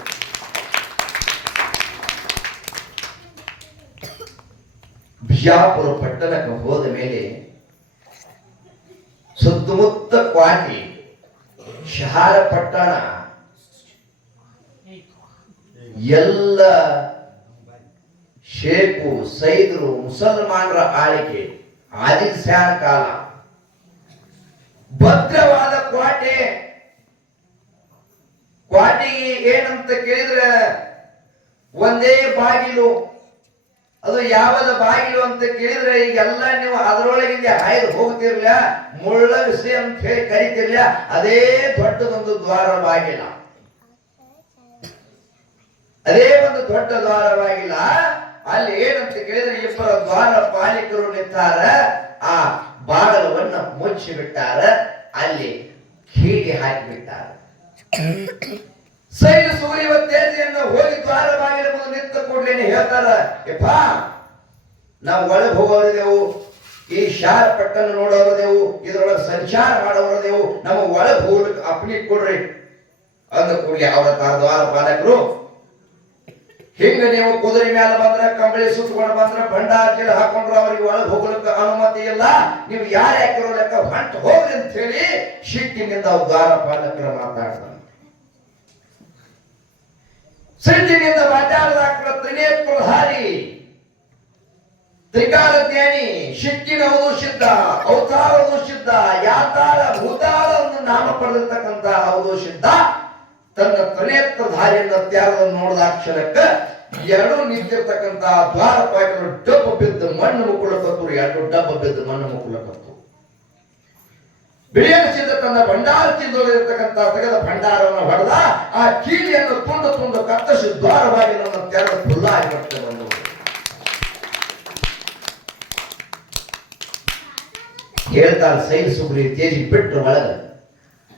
ಬಿಜಾಪುರ ಪಟ್ಟಣಕ್ಕೆ ಹೋದ ಮೇಲೆ ಸುತ್ತಮುತ್ತ ಕ್ವಾಟಿ, ಶಹಾರ ಪಟ್ಟಣ ಎಲ್ಲ ಶೇಖು ಸೈದ್ರು ಮುಸಲ್ಮಾನರ ಆಳಿಕೆ, ಆದಿಲ್ ಶಾನ್ ಕಾಲ, ಭದ್ರವಾದ ಕ್ವಾಟೆ. ಕ್ವಾಟಿಗೆ ಏನಂತ ಕೇಳಿದ್ರೆ ಒಂದೇ ಬಾಗಿಲು. ಅದು ಯಾವದ ಬಾಗಿಲು ಅಂತ ಕೇಳಿದ್ರೆ ಈಗೆಲ್ಲ ನೀವು ಅದರೊಳಗಿಂದ ಹಾಯ್ದು ಹೋಗ್ತಿರ್ಲ, ಮುಳ್ಳ ವಿಷಯ ಅಂತ ಹೇಳಿ ಕರಿತಿರ್ಲ, ಅದೇ ದೊಡ್ಡದೊಂದು ದ್ವಾರ ಬಾಗಿಲ, ಅದೇ ಒಂದು ದೊಡ್ಡ ದ್ವಾರ ಬಾಗಿಲ. ಅಲ್ಲಿ ಏನಂತ ಕೇಳಿದ್ರೆ ಇಬ್ಬರ ದ್ವಾರ ಪಾಲಿಕರು ನಿಂತಾರ, ಆ ಬಾಗಿಲವನ್ನ ಮುಚ್ಚಿ ಬಿಟ್ಟಾರ, ಅಲ್ಲಿ ಕೀಡಿ ಹಾಕಿಬಿಟ್ಟಾರ. ಸೈನ್ಯ ಸೂರ್ಯ ತೇಜೆಯನ್ನು ಹೋಗಿ ದ್ವಾರ ಬಾಗಿಲ ಮುಂದೆ ನಿಂತ ಕೂಡಲೇ ಹೇಳ್ತಾರ, ಯಪ್ಪ ನಾವು ಒಳಗೆ ಹೋಗೋರಿದೆವು, ಈ ಶಾರ ಪಟ್ಟಣ ನೋಡೋರದೆವು, ಇದ್ರೊಳಗೆ ಸಂಚಾರ ಮಾಡೋರದೆವು, ನಮ್ಮ ಒಳಗೆ ಹೋಗ್ಲಿಕ್ಕೆ ಅಪ್ಪಣೆ ಕೊಡ್ರಿ ಅಂದ ಕೂಡಲೇ ಅವರ ದ್ವಾರ ಪಾಲಕರು, ಹಿಂಗ ನೀವು ಕುದುರೆ ಮೇಲೆ ಬಂದ್ರೆ, ಕಂಬಳಿ ಸುತ್ತಕೊಂಡು ಬಂದ್ರೆ, ಭಂಡಾರ ಚೀಲ ಹಾಕೊಂಡ್ರು ಅವ್ರಿಗೆ ಒಳಗೆ ಹೋಗ್ಲಿಕ್ಕೆ ಅನುಮತಿ ಇಲ್ಲ, ನೀವು ಯಾರು ಯಾಕಿರೋ ಲೆಕ್ಕ ಹೊಂಟು ಹೋಗ್ರಿ ಅಂತ ಹೇಳಿ ಸಿಟ್ಟಿನಿಂದ ದ್ವಾರ ಪಾಲಕರ ಮಾತಾಡ್ತಾನೆ. ಸಿಟ್ಟಿನಿಂದ ಮಾತಾಡಿದ ತ್ರಿನೇತ್ರಧಾರಿ, ತ್ರಿಕಾಲ ಜ್ಞಾನಿ, ಶಿಕ್ಕಿನ ಸಿದ್ಧ, ಅವತಾರದು ಸಿದ್ಧ, ಯಾತಾಳ ಭೂತಾಳವನ್ನು ನಾಮ ಪಡೆದಿರ್ತಕ್ಕಂಥ ಹೌದು ಸಿದ್ಧ ತನ್ನ ತ್ರಿನೇತ್ರಧಾರಿಯನ್ನು ತ್ಯಾಗವನ್ನು ನೋಡಿದ ಕ್ಷಣಕ್ಕ ಎರಡು ನಿಂತಿರ್ತಕ್ಕಂಥ ದ್ವಾರ ಪಾಲಕರು ಡಬ್ಬ ಬಿದ್ದು ಮಣ್ಣು ಮುಕ್ಕುಳಕತ್ತು, ಎರಡು ಡಬ್ಬ ಬಿದ್ದು ಮಣ್ಣು ಮುಕ್ಕುಳಕತ್ತು. ಬಿಳಿಯನ ಸಿದ್ಧ ತನ್ನ ಭಂಡಾರ ತಿಂದೊಳಿರ್ತಕ್ಕಂಥ ತೆಗೆದ ಭಂಡಾರವನ್ನು ಹೊಡೆದ, ಆ ಕೀಲಿಯನ್ನು ತುಂಡು ತುಂಡು ಕತ್ತರಿಸಿ ದ್ವಾರ ಬಾಗಿಲನ್ನು ತೆರೆದ ಫುಲ್ಲಾಗಿರುತ್ತೆ. ಹೇಳ್ತಾರೆ ಸೈನ್ ಸುಗ್ರಿ ತೇಜಿ ಬಿಟ್ಟರು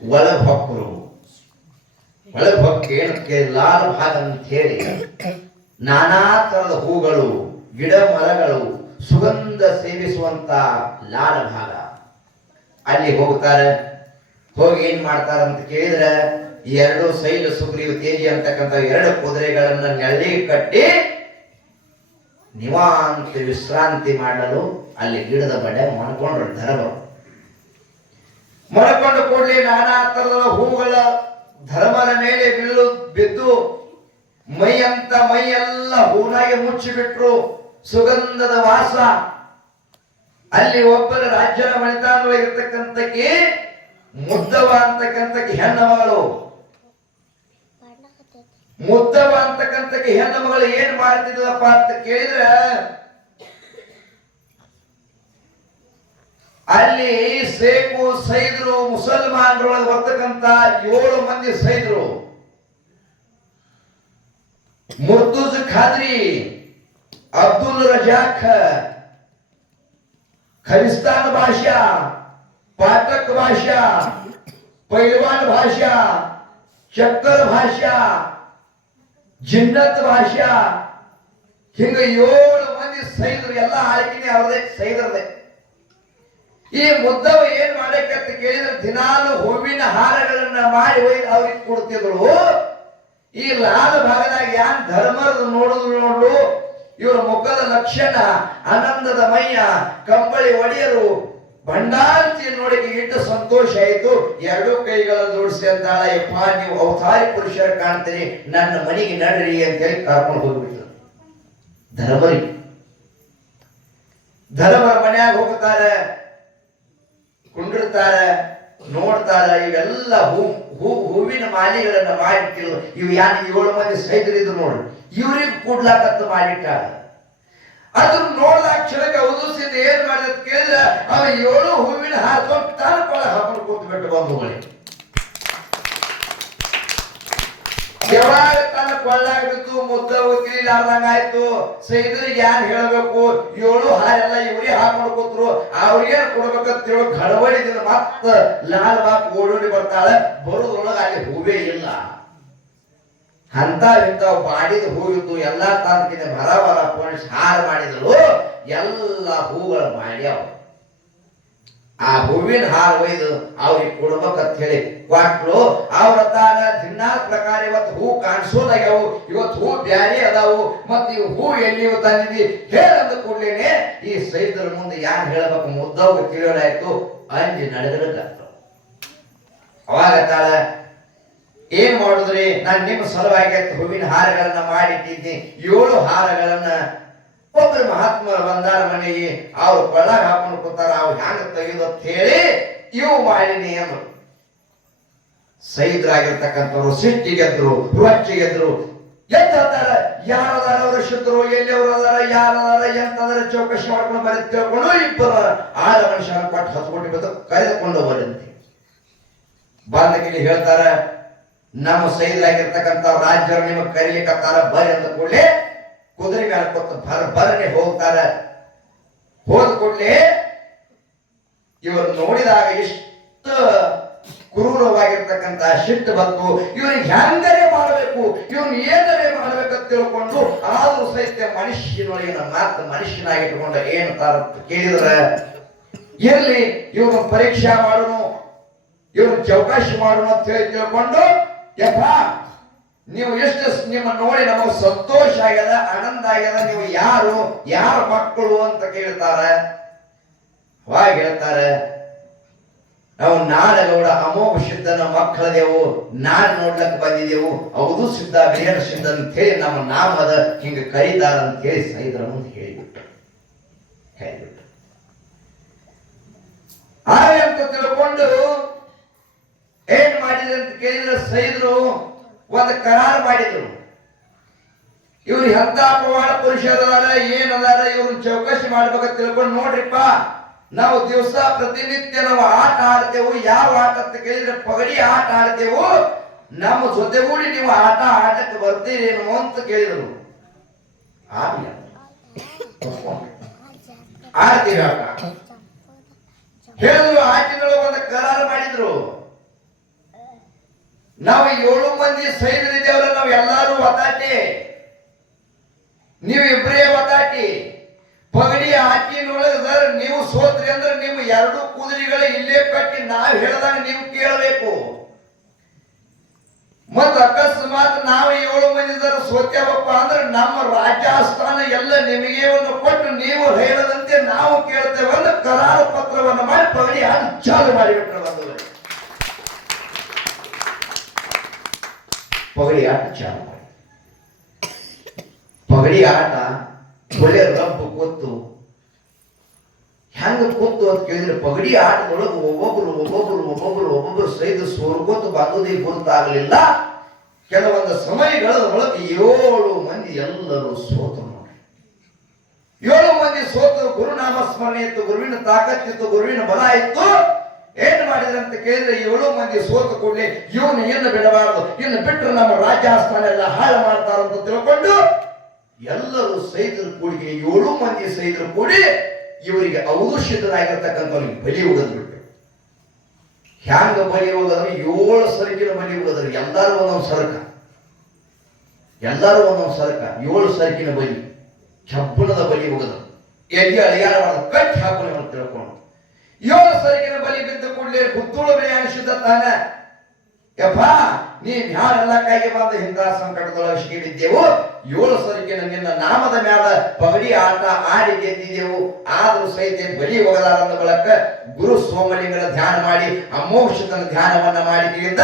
ಒಳಗ ಹೊಕ್ಕರು. ಒಳಗೆ ಹೊಕ್ಕ ಏನಕ್ಕೆ ಲಾಲ್ ಭಾಗ ಅಂತ ಹೇಳಿ ನಾನಾ ತರದ ಹೂಗಳು, ಗಿಡ ಮರಗಳು, ಸುಗಂಧ ಸೇವಿಸುವಂತ ಲಾಲ ಭಾಗ. ಅಲ್ಲಿ ಹೋಗ್ತಾರೆ. ಹೋಗಿ ಏನ್ ಮಾಡ್ತಾರ ಅಂತ ಕೇಳಿದ್ರೆ ಎರಡು ಸೈಲ ಸುಗ್ರೀವ ತೇಜಿ ಅಂತಕ್ಕಂಥ ಎರಡು ಕುದುರೆಗಳನ್ನ ನೆಳ್ಳಿ ಕಟ್ಟಿ ನಿವಾಂತ ವಿಶ್ರಾಂತಿ ಮಾಡಲು ಅಲ್ಲಿ ಗಿಡದ ಬಡೆ ಮಾಡ್ಕೊಂಡ್ರು. ಧರ್ಮರು ಮರಕೊಂಡು ಕೂಡಲೇ ನಾನಾ ತರದ ಹೂಗಳ ಧರ್ಮದ ಮೇಲೆ ಬಿದ್ದು ಮೈಯೆಲ್ಲ ಹೂನಾಗೆ ಮುಚ್ಚಿಬಿಟ್ರು. ಸುಗಂಧದ ವಾಸ. ಅಲ್ಲಿ ಒಬ್ಬರ ರಾಜ್ಯದ ಮಣಿತಾಂಗವಾಗಿರ್ತಕ್ಕಂಥಕ್ಕೆ ಮುದ್ದವ ಅಂತಕ್ಕಂಥಕ್ಕೆ ಹೆಣ್ಣ ಮಗಳು, ಮುದ್ದವ ಅಂತಕ್ಕಂಥಕ್ಕೆ ಹೆಣ್ಣು ಮಗಳು ಏನ್ ಮಾಡ್ತಿದ್ಲಪ್ಪ ಅಂತ ಕೇಳಿದ್ರೆ, ಅಲ್ಲಿ ಸೇಕು ಸೈದ್ರು ಮುಸಲ್ಮಾನರೊಳಗೆ ಬರ್ತಕ್ಕಂಥ 7 ಮಂದಿ ಸೈದ್ರು, ಮುರ್ತುಜ್ ಖಾದ್ರಿ, ಅಬ್ದುಲ್ ರಜಾಕ್, ಖಲಿಸ್ತಾನ್ ಭಾಷಾ, ಪಾಠಕ್ ಭಾಷಾ, ಪೈಲ್ವಾನ್ ಭಾಷಾ, ಚಕ್ಕರ್ ಭಾಷಾ, ಜಿನ್ನತ್ ಭಾಷಾ, ಹಿಂಗ 7 ಮಂದಿ ಸೈದ್ರು. ಎಲ್ಲ ಆಳ್ಕಿನೇ ಅವ್ರದೇ, ಸೈದ್ರದೇ. ಈ ಮುದ್ದವ ಏನ್ ಮಾಡಬೇಕಂತ ಕೇಳಿದ್ರೆ ದಿನಾಲು ಹೂವಿನ ಹಾರಗಳನ್ನ ಮಾಡಿ ಒಯ್ದು ಅವ್ರಿಗೆ ಕೊಡ್ತಿದ್ರು. ಈ ಲಾಲ ಭಾಗದಾಗ ಯಾನ್ ಧರ್ಮದ ನೋಡುದು ಇವರ ಮುಖದ ಲಕ್ಷಣ ಆನಂದದ ಮೈಯ ಕಂಬಳಿ ಒಡೆಯರು ಭಂಡಾರತಿ ನೋಡಿ ಇಟ್ಟು ಸಂತೋಷ ಆಯಿತು. ಎರಡು ಕೈಗಳ ಜೋಡಿಸಿ ಅಂತಾಳ, ಯಪ್ಪ ನೀವು ಅವತಾರಿ ಪುರುಷರ ಕಾಣ್ತೀರಿ, ನನ್ನ ಮನೆಗೆ ನಡ್ರಿ ಅಂತ ಹೇಳಿ ಕರ್ಕೊಂಡು ಹೋಗ್ಬಿಟ್ರು. ಧರ್ಮರ ಮನ್ಯಾಗ ಹೋಗ್ತಾರೆ, ಕುಂಡಿರ್ತಾರೆ, ನೋಡ್ತಾರ. ಇವೆಲ್ಲ ಹೂವಿನ ಮಾಲಿಗಳನ್ನ ಮಾಡಿಟ್ಟಿರು. ಇವು ಯಾರು 7 ಮಂದಿ ಸೈತರಿದ್ರು ನೋಡಿ, ಇವ್ರಿಗೆ ಕೂಡ್ಲಾಕತ್ತ ಮಾಡಿಟ್ಟಾರ. ಅದನ್ನ ನೋಡ್ಲಾಕ ಕ್ಷಣಕ್ಕೆ ಅವಧೂಸಿದ ಏನ್ ಮಾಡಿದ ಕೇಳಿದ್ರೆ ಅವ 7 ಹೂವಿನ ಹಾಕೊಂಡು ತಾನ ಹಾಕೊಂಡು ಕೂತ್ ಬಿಟ್ಟು ಬಂಧುಗಳಿಗೆ ಯಾವಾಗ ತನ್ನ ಕೊಳ್ಳಾಗ್ಬಿತ್ತು ಮುದ್ದ ತಿಳಿಲಾರ್ದಂಗ ಆಯ್ತು. ಸೈದ್ರಿಗೆ ಯಾರು ಹೇಳಬೇಕು, 7 ಹಾರೆಲ್ಲ ಇವರೇ ಹಾಕೊಂಡು ಕೂತ್ರು. ಅವ್ರಿಗೇನು ಕೊಡ್ಬೇಕಂತ ಹೇಳೋ ಗಡಬಡಿದಿಂದ ಮತ್ತ ಲಾಲ್ ಬಾಪ್ ಓಡೋಡಿ ಬರ್ತಾಳೆ. ಬರೋದ್ರೊಳಗ ಅಲ್ಲಿ ಹೂವೇ ಇಲ್ಲ. ಅಂತ ಇಂಥವು ಮಾಡಿದ ಹೂವಿದ್ದು ಎಲ್ಲಾ ತಾಲೂಕಿನ ಬರ ಪೊಲೀಸ್ ಹಾರ ಮಾಡಿದ್ರು. ಎಲ್ಲ ಹೂಗಳು ಮಾಡ್ಯಾವ. ಆ ಹೂವಿನ ಹಾರ ಒಯ್ದು ಅವ್ರಿಗೆ ಕೊಡ್ಬೇಕಂತ ಹೇಳಿ ಕೊಟ್ಲು. ಅವ್ರ ತಾನ ದಿನಾ ಪ್ರಕಾರ ಇವತ್ತು ಹೂ ಕಾಣಿಸೋದಾಗ್ಯಾವು, ಇವತ್ತು ಹೂ ಬ್ಯಾರೆ ಅದಾವು, ಮತ್ ಇವು ಹೂ ಎಲ್ಲಿ ತಂದಿದ್ದಿ ಹೇಳಂದ ಕೂಡ್ಲೇನೆ ಈ ಸೈತರ ಮುಂದೆ ಯಾರು ಹೇಳಬೇಕು ಮುದ್ದವ್ಗ ತಿಳಿಯೋದಾಯ್ತು. ಅಂಜಿ ನಡೆದಕ್ಕ ಅವಾಗ ತಾಳ ಏನ್ ಮಾಡುದ್ರಿ, ನಾನು ನಿಮ್ಮ ಸಲುವಾಗಿ ಹೂವಿನ ಹಾರಗಳನ್ನ ಮಾಡಿಟ್ಟಿದ್ನಿ. 7 ಹಾರಗಳನ್ನ ಒಬ್ಬರು ಮಹಾತ್ಮರು ಬಂದಾರ ಮನೆಗೆ, ಅವ್ರು ಕೊಳ್ಳಾಗ ಹಾಕೊಂಡು ಕೂತಾರ. ಅವ್ರು ಹ್ಯಾಂಗ ತೆಗೆದು ಅಂತ ಹೇಳಿ ಇವು ಮಾಡಿನಿ ಅಂದ್ರು. ಸೈದ್ರಾಗಿರ್ತಕ್ಕಂಥವ್ರು ಸಿಟ್ಟಿಗೆದ್ರು, ರೊಚ್ಚಿಗೆದ್ರು. ಎಂತಾರ ಯಾರದಾರ ಅವರು ಶುದ್ಧರು, ಎಲ್ಲಿಯವರು ಅದಾರ, ಯಾರದಾರ ಎಂತದಾರ ಚೌಕಶಿ ಮಾಡ್ಕೊಂಡು ಬರೀ ತಿಳ್ಕೊಂಡು ಇಬ್ಬರು ಆಳ ಮನುಷ್ಯನ ಕೊಟ್ಟು ಹತ್ಕೊಂಡು ಬಿದ್ದು ಕರೆದುಕೊಂಡು ಬರಂತೆ. ಬಂದಕಿಲ್ಲಿ ಹೇಳ್ತಾರ, ನಮ್ಮ ಸೈದ್ರಾಗಿರ್ತಕ್ಕಂಥ ರಾಜ್ಯರು ನಿಮಗೆ ಕರೀಲಿಕ್ಕತ್ತಾರ ಬರ್ರಿ ಅಂತ ಕೂಡಲೇ ಕುದುರೆ ಮೇಲೆ ಕೊತ್ತು ಭರನೆ ಹೋಗ್ತಾರ. ಹೋದ ಕೂಡಲೇ ಇವರು ನೋಡಿದಾಗ ಎಷ್ಟು ಕ್ರೂರವಾಗಿರ್ತಕ್ಕಂಥ ಸಿಟ್ಟು ಬಂತು. ಇವ್ರಿಗೆ ಹೆಂಗರೇ ಮಾಡಬೇಕು, ಇವ್ನು ಏನರೇ ಮಾಡ್ಬೇಕಂತ ತಿಳ್ಕೊಂಡು ಆದ್ರೂ ಸಹಿತ ಮನುಷ್ಯನೊಳಗಿನ ಮಾತು ಮನುಷ್ಯನಾಗಿಟ್ಕೊಂಡು ಏನು ತಾರ ಕೇಳಿದ್ರ ಇರ್ಲಿ ಇವ್ರನ್ನ ಪರೀಕ್ಷೆ ಮಾಡೋನು, ಇವ್ರನ್ನ ಚೌಕಾಶಿ ಮಾಡೋನು ಅಂತ ಹೇಳಿ ತಿಳ್ಕೊಂಡು, ಯಪ್ಪ ನೀವು ಎಷ್ಟು ನಿಮ್ಮ ನೋಡಿ ನಮಗೆ ಸಂತೋಷ ಆಗ್ಯದ, ಆನಂದ ಆಗ್ಯದ, ನೀವು ಯಾರ ಮಕ್ಕಳು ಅಂತ ಕೇಳ್ತಾರ. ಅವಾಗ ಹೇಳ್ತಾರೆ, ನಾವು ನಾಡಗೌಡ ಅಮೋಘ ಸಿದ್ಧನ ಮಕ್ಕಳದೇವು, ನಾಡ್ ನೋಡ್ಲಕ್ ಬಂದಿದ್ದೆವು, ಹೌದು ಸಿದ್ಧ ಬೇರೆ ಸಿದ್ಧ ಅಂತ ಹೇಳಿ ನಮ್ಮ ನಾಮದ ಹಿಂಗ ಕರೀತಾರ ಅಂತ ಹೇಳಿ ಸೈದ್ರ ಮುಂದೆ ಹೇಳಿಬಿಟ್ಟು ಹಾಗೆ ಅಂತ ತಿಳ್ಕೊಂಡು ಏನ್ ಮಾಡಿದ್ರು ಅಂತ ಕೇಳಿದ್ರೆ ಸೈದ್ರು ಒಂದು ಕರಾರು ಮಾಡಿದ್ರು. ಇವ್ರು ಎಂತ ಪ್ರವಾಳ ಪುರುಷರದಾರ ಏನದಾರ ಇವ್ರನ್ನ ಚೌಕಶಿ ಮಾಡ್ಬೇಕಂತ ತಿಳ್ಕೊಂಡು, ನೋಡ್ರಿಪ್ಪ ನಾವು ದಿವಸ ಪ್ರತಿನಿತ್ಯ ನಾವು ಆಟ ಆಡ್ತೇವು. ಯಾವ ಆಟ ಅಂತ ಕೇಳಿದ್ರೆ ಪಗಡಿ ಆಟ ಆಡ್ತೇವು, ನಮ್ಮ ಜೊತೆಗೂಡಿ ನೀವು ಆಟ ಆಟಕ್ಕೆ ಬರ್ತೀರೇನು ಅಂತ ಕೇಳಿದ್ರು. ಆಡ್ತೀವಿ ಆಟ ಹೇಳಿದ್ರು. ಆಟಿನೊಳಗೆ ಒಂದು ಕರಾರು ಮಾಡಿದ್ರು, ನಾವು 7 ಮಂದಿ ಸೈನ್ಯರಿದ್ದೇವಲ್ಲ, ನಾವು ಎಲ್ಲಾರು ಒತ್ತಾಟಿ, ನೀವು ಇಬ್ಬರೇ ಒತ್ತಾಟಿ. ಪಗಡಿ ಆಟಿನೊಳಗ ನೀವು ಸೋತ್ರಿ ಅಂದ್ರೆ ನಿಮ್ಮ 2 ಕುದುರೆಗಳ ಇಲ್ಲೇ ಕಟ್ಟಿ ನಾವು ಹೇಳಿದಾಗ ನೀವು ಕೇಳಬೇಕು. ಮತ್ತ ಅಕಸ್ಮಾತ್ ನಾವು 7 ಮಂದಿ ಸೋತ್ಯವಪ್ಪ ಅಂದ್ರೆ ನಮ್ಮ ರಾಜ್ಯಸ್ಥಾನ ಎಲ್ಲ ನಿಮಗೆ ಒಂದು ಕೊಟ್ಟು ನೀವು ಹೇಳದಂತೆ ನಾವು ಕೇಳ್ತೇವೆ ಅಂದ್ರೆ ಕರಾರು ಪತ್ರವನ್ನು ಮಾಡಿ ಪಗಡಿ ಆಟ ಚಾಲು ಮಾಡಿಬಿಟ್ರೆ ಪಗಡಿ ಆಟ ಚಾಲು ಮಾಡಿ. ಪಗಡಿ ಆಟ ಒಳ್ಳೆ ರಬ್ಬು ಕೂತು ಹೆಂಗ ಕೂತು ಅಂತ ಕೇಳಿದ್ರೆ, ಪಗಡಿ ಆಟದೊಳಗೆ ಒಬ್ಬೊಬ್ರು ಸೈದು ಸೋರ್ಕೋತು ಬಂದುದೇ ಗೊತ್ತಾಗಲಿಲ್ಲ. ಕೆಲವೊಂದು ಸಮಯಗಳ ಒಳಗೆ 7 ಮಂದಿ ಎಲ್ಲರೂ ಸೋತು ನೋಡಿ. 7 ಮಂದಿ ಸೋತು. ಗುರುನಾಮ ಸ್ಮರಣೆ ಇತ್ತು, ಗುರುವಿನ ತಾಕತ್ತಿತ್ತು, ಗುರುವಿನ ಬಲ ಇತ್ತು. ಏನ್ ಮಾಡಿದ್ರೆ ಅಂತ ಕೇಳಿದ್ರೆ 7 ಮಂದಿ ಸೋತು ಕೂಡಲೇ ಇವನು ಏನು ಬಿಡಬಾರದು, ಇನ್ನು ಬಿಟ್ಟರೆ ನಮ್ಮ ರಾಜ್ಯಸ್ಥಾನ ಎಲ್ಲ ಹಾಳು ಮಾಡ್ತಾರಂತ ತಿಳ್ಕೊಂಡು ಎಲ್ಲರೂ ಸೈತರು ಕೂಡಿ 7 ಮಂದಿ ಸೈತರು ಕೂಡಿ ಇವರಿಗೆ ಔಷಧರಾಗಿರ್ತಕ್ಕಂಥವ್ರಿಗೆ ಬಲಿ ಹೋಗೋದು ಬಿಟ್ಟು. ಹ್ಯಾಂಗ ಬಲಿ ಹೋಗೋದ್ರೆ 7 ಸರಕಿನ ಬಲಿ ಹೋಗೋದ್ರೆ ಎಲ್ಲರೂ ಒಂದೊಂದು ಸರಕ, 7 ಸರಕಿನ ಬಲಿ, ಕಬ್ಬಣದ ಬಲಿ ಹೋಗೋದು, ಎಲ್ಲಿ ಅಳಿಯಾಡಬಾರ್ದು, ಕಟ್ಟಿ ಹಾಕೋಣ ಅಂತ ತಿಳ್ಕೊಂಡು 7 ಸರಕಿನ ಬಲಿ ಬಿದ್ದ ಕೂಡಲೇ ಪುತ್ತೂಳು ಬೆಳೆ ಅನಿಸಿದ್ದ ತಾನೆ, ಯಪ್ಪ ನೀವ್ ಯಾರೆಲ್ಲ ಕೈಗೆ ಬಂದು ಇಂಥ ಸಂಕಟದೊಳಗೆ ಸಿಕ್ಕಿಬಿದ್ದೆವು, 7 ಸರಿಕೆ ನಿನ್ನ ನಾಮದ ಮ್ಯಾಲ ಪಗಡಿ ಆಟ ಆಡಿ ಗೆದ್ದಿದ್ದೆವು. ಆದ್ರೂ ಸಹಿತ ಬಲಿ ಹೋಗಲಾರಂದ ಬಳಕ ಗುರು ಸೋಮಲಿಂಗನ ಧ್ಯಾನ ಮಾಡಿ ಅಮೋಕ್ಷತನ ಧ್ಯಾನವನ್ನ ಮಾಡಿದ್ರಿಂದ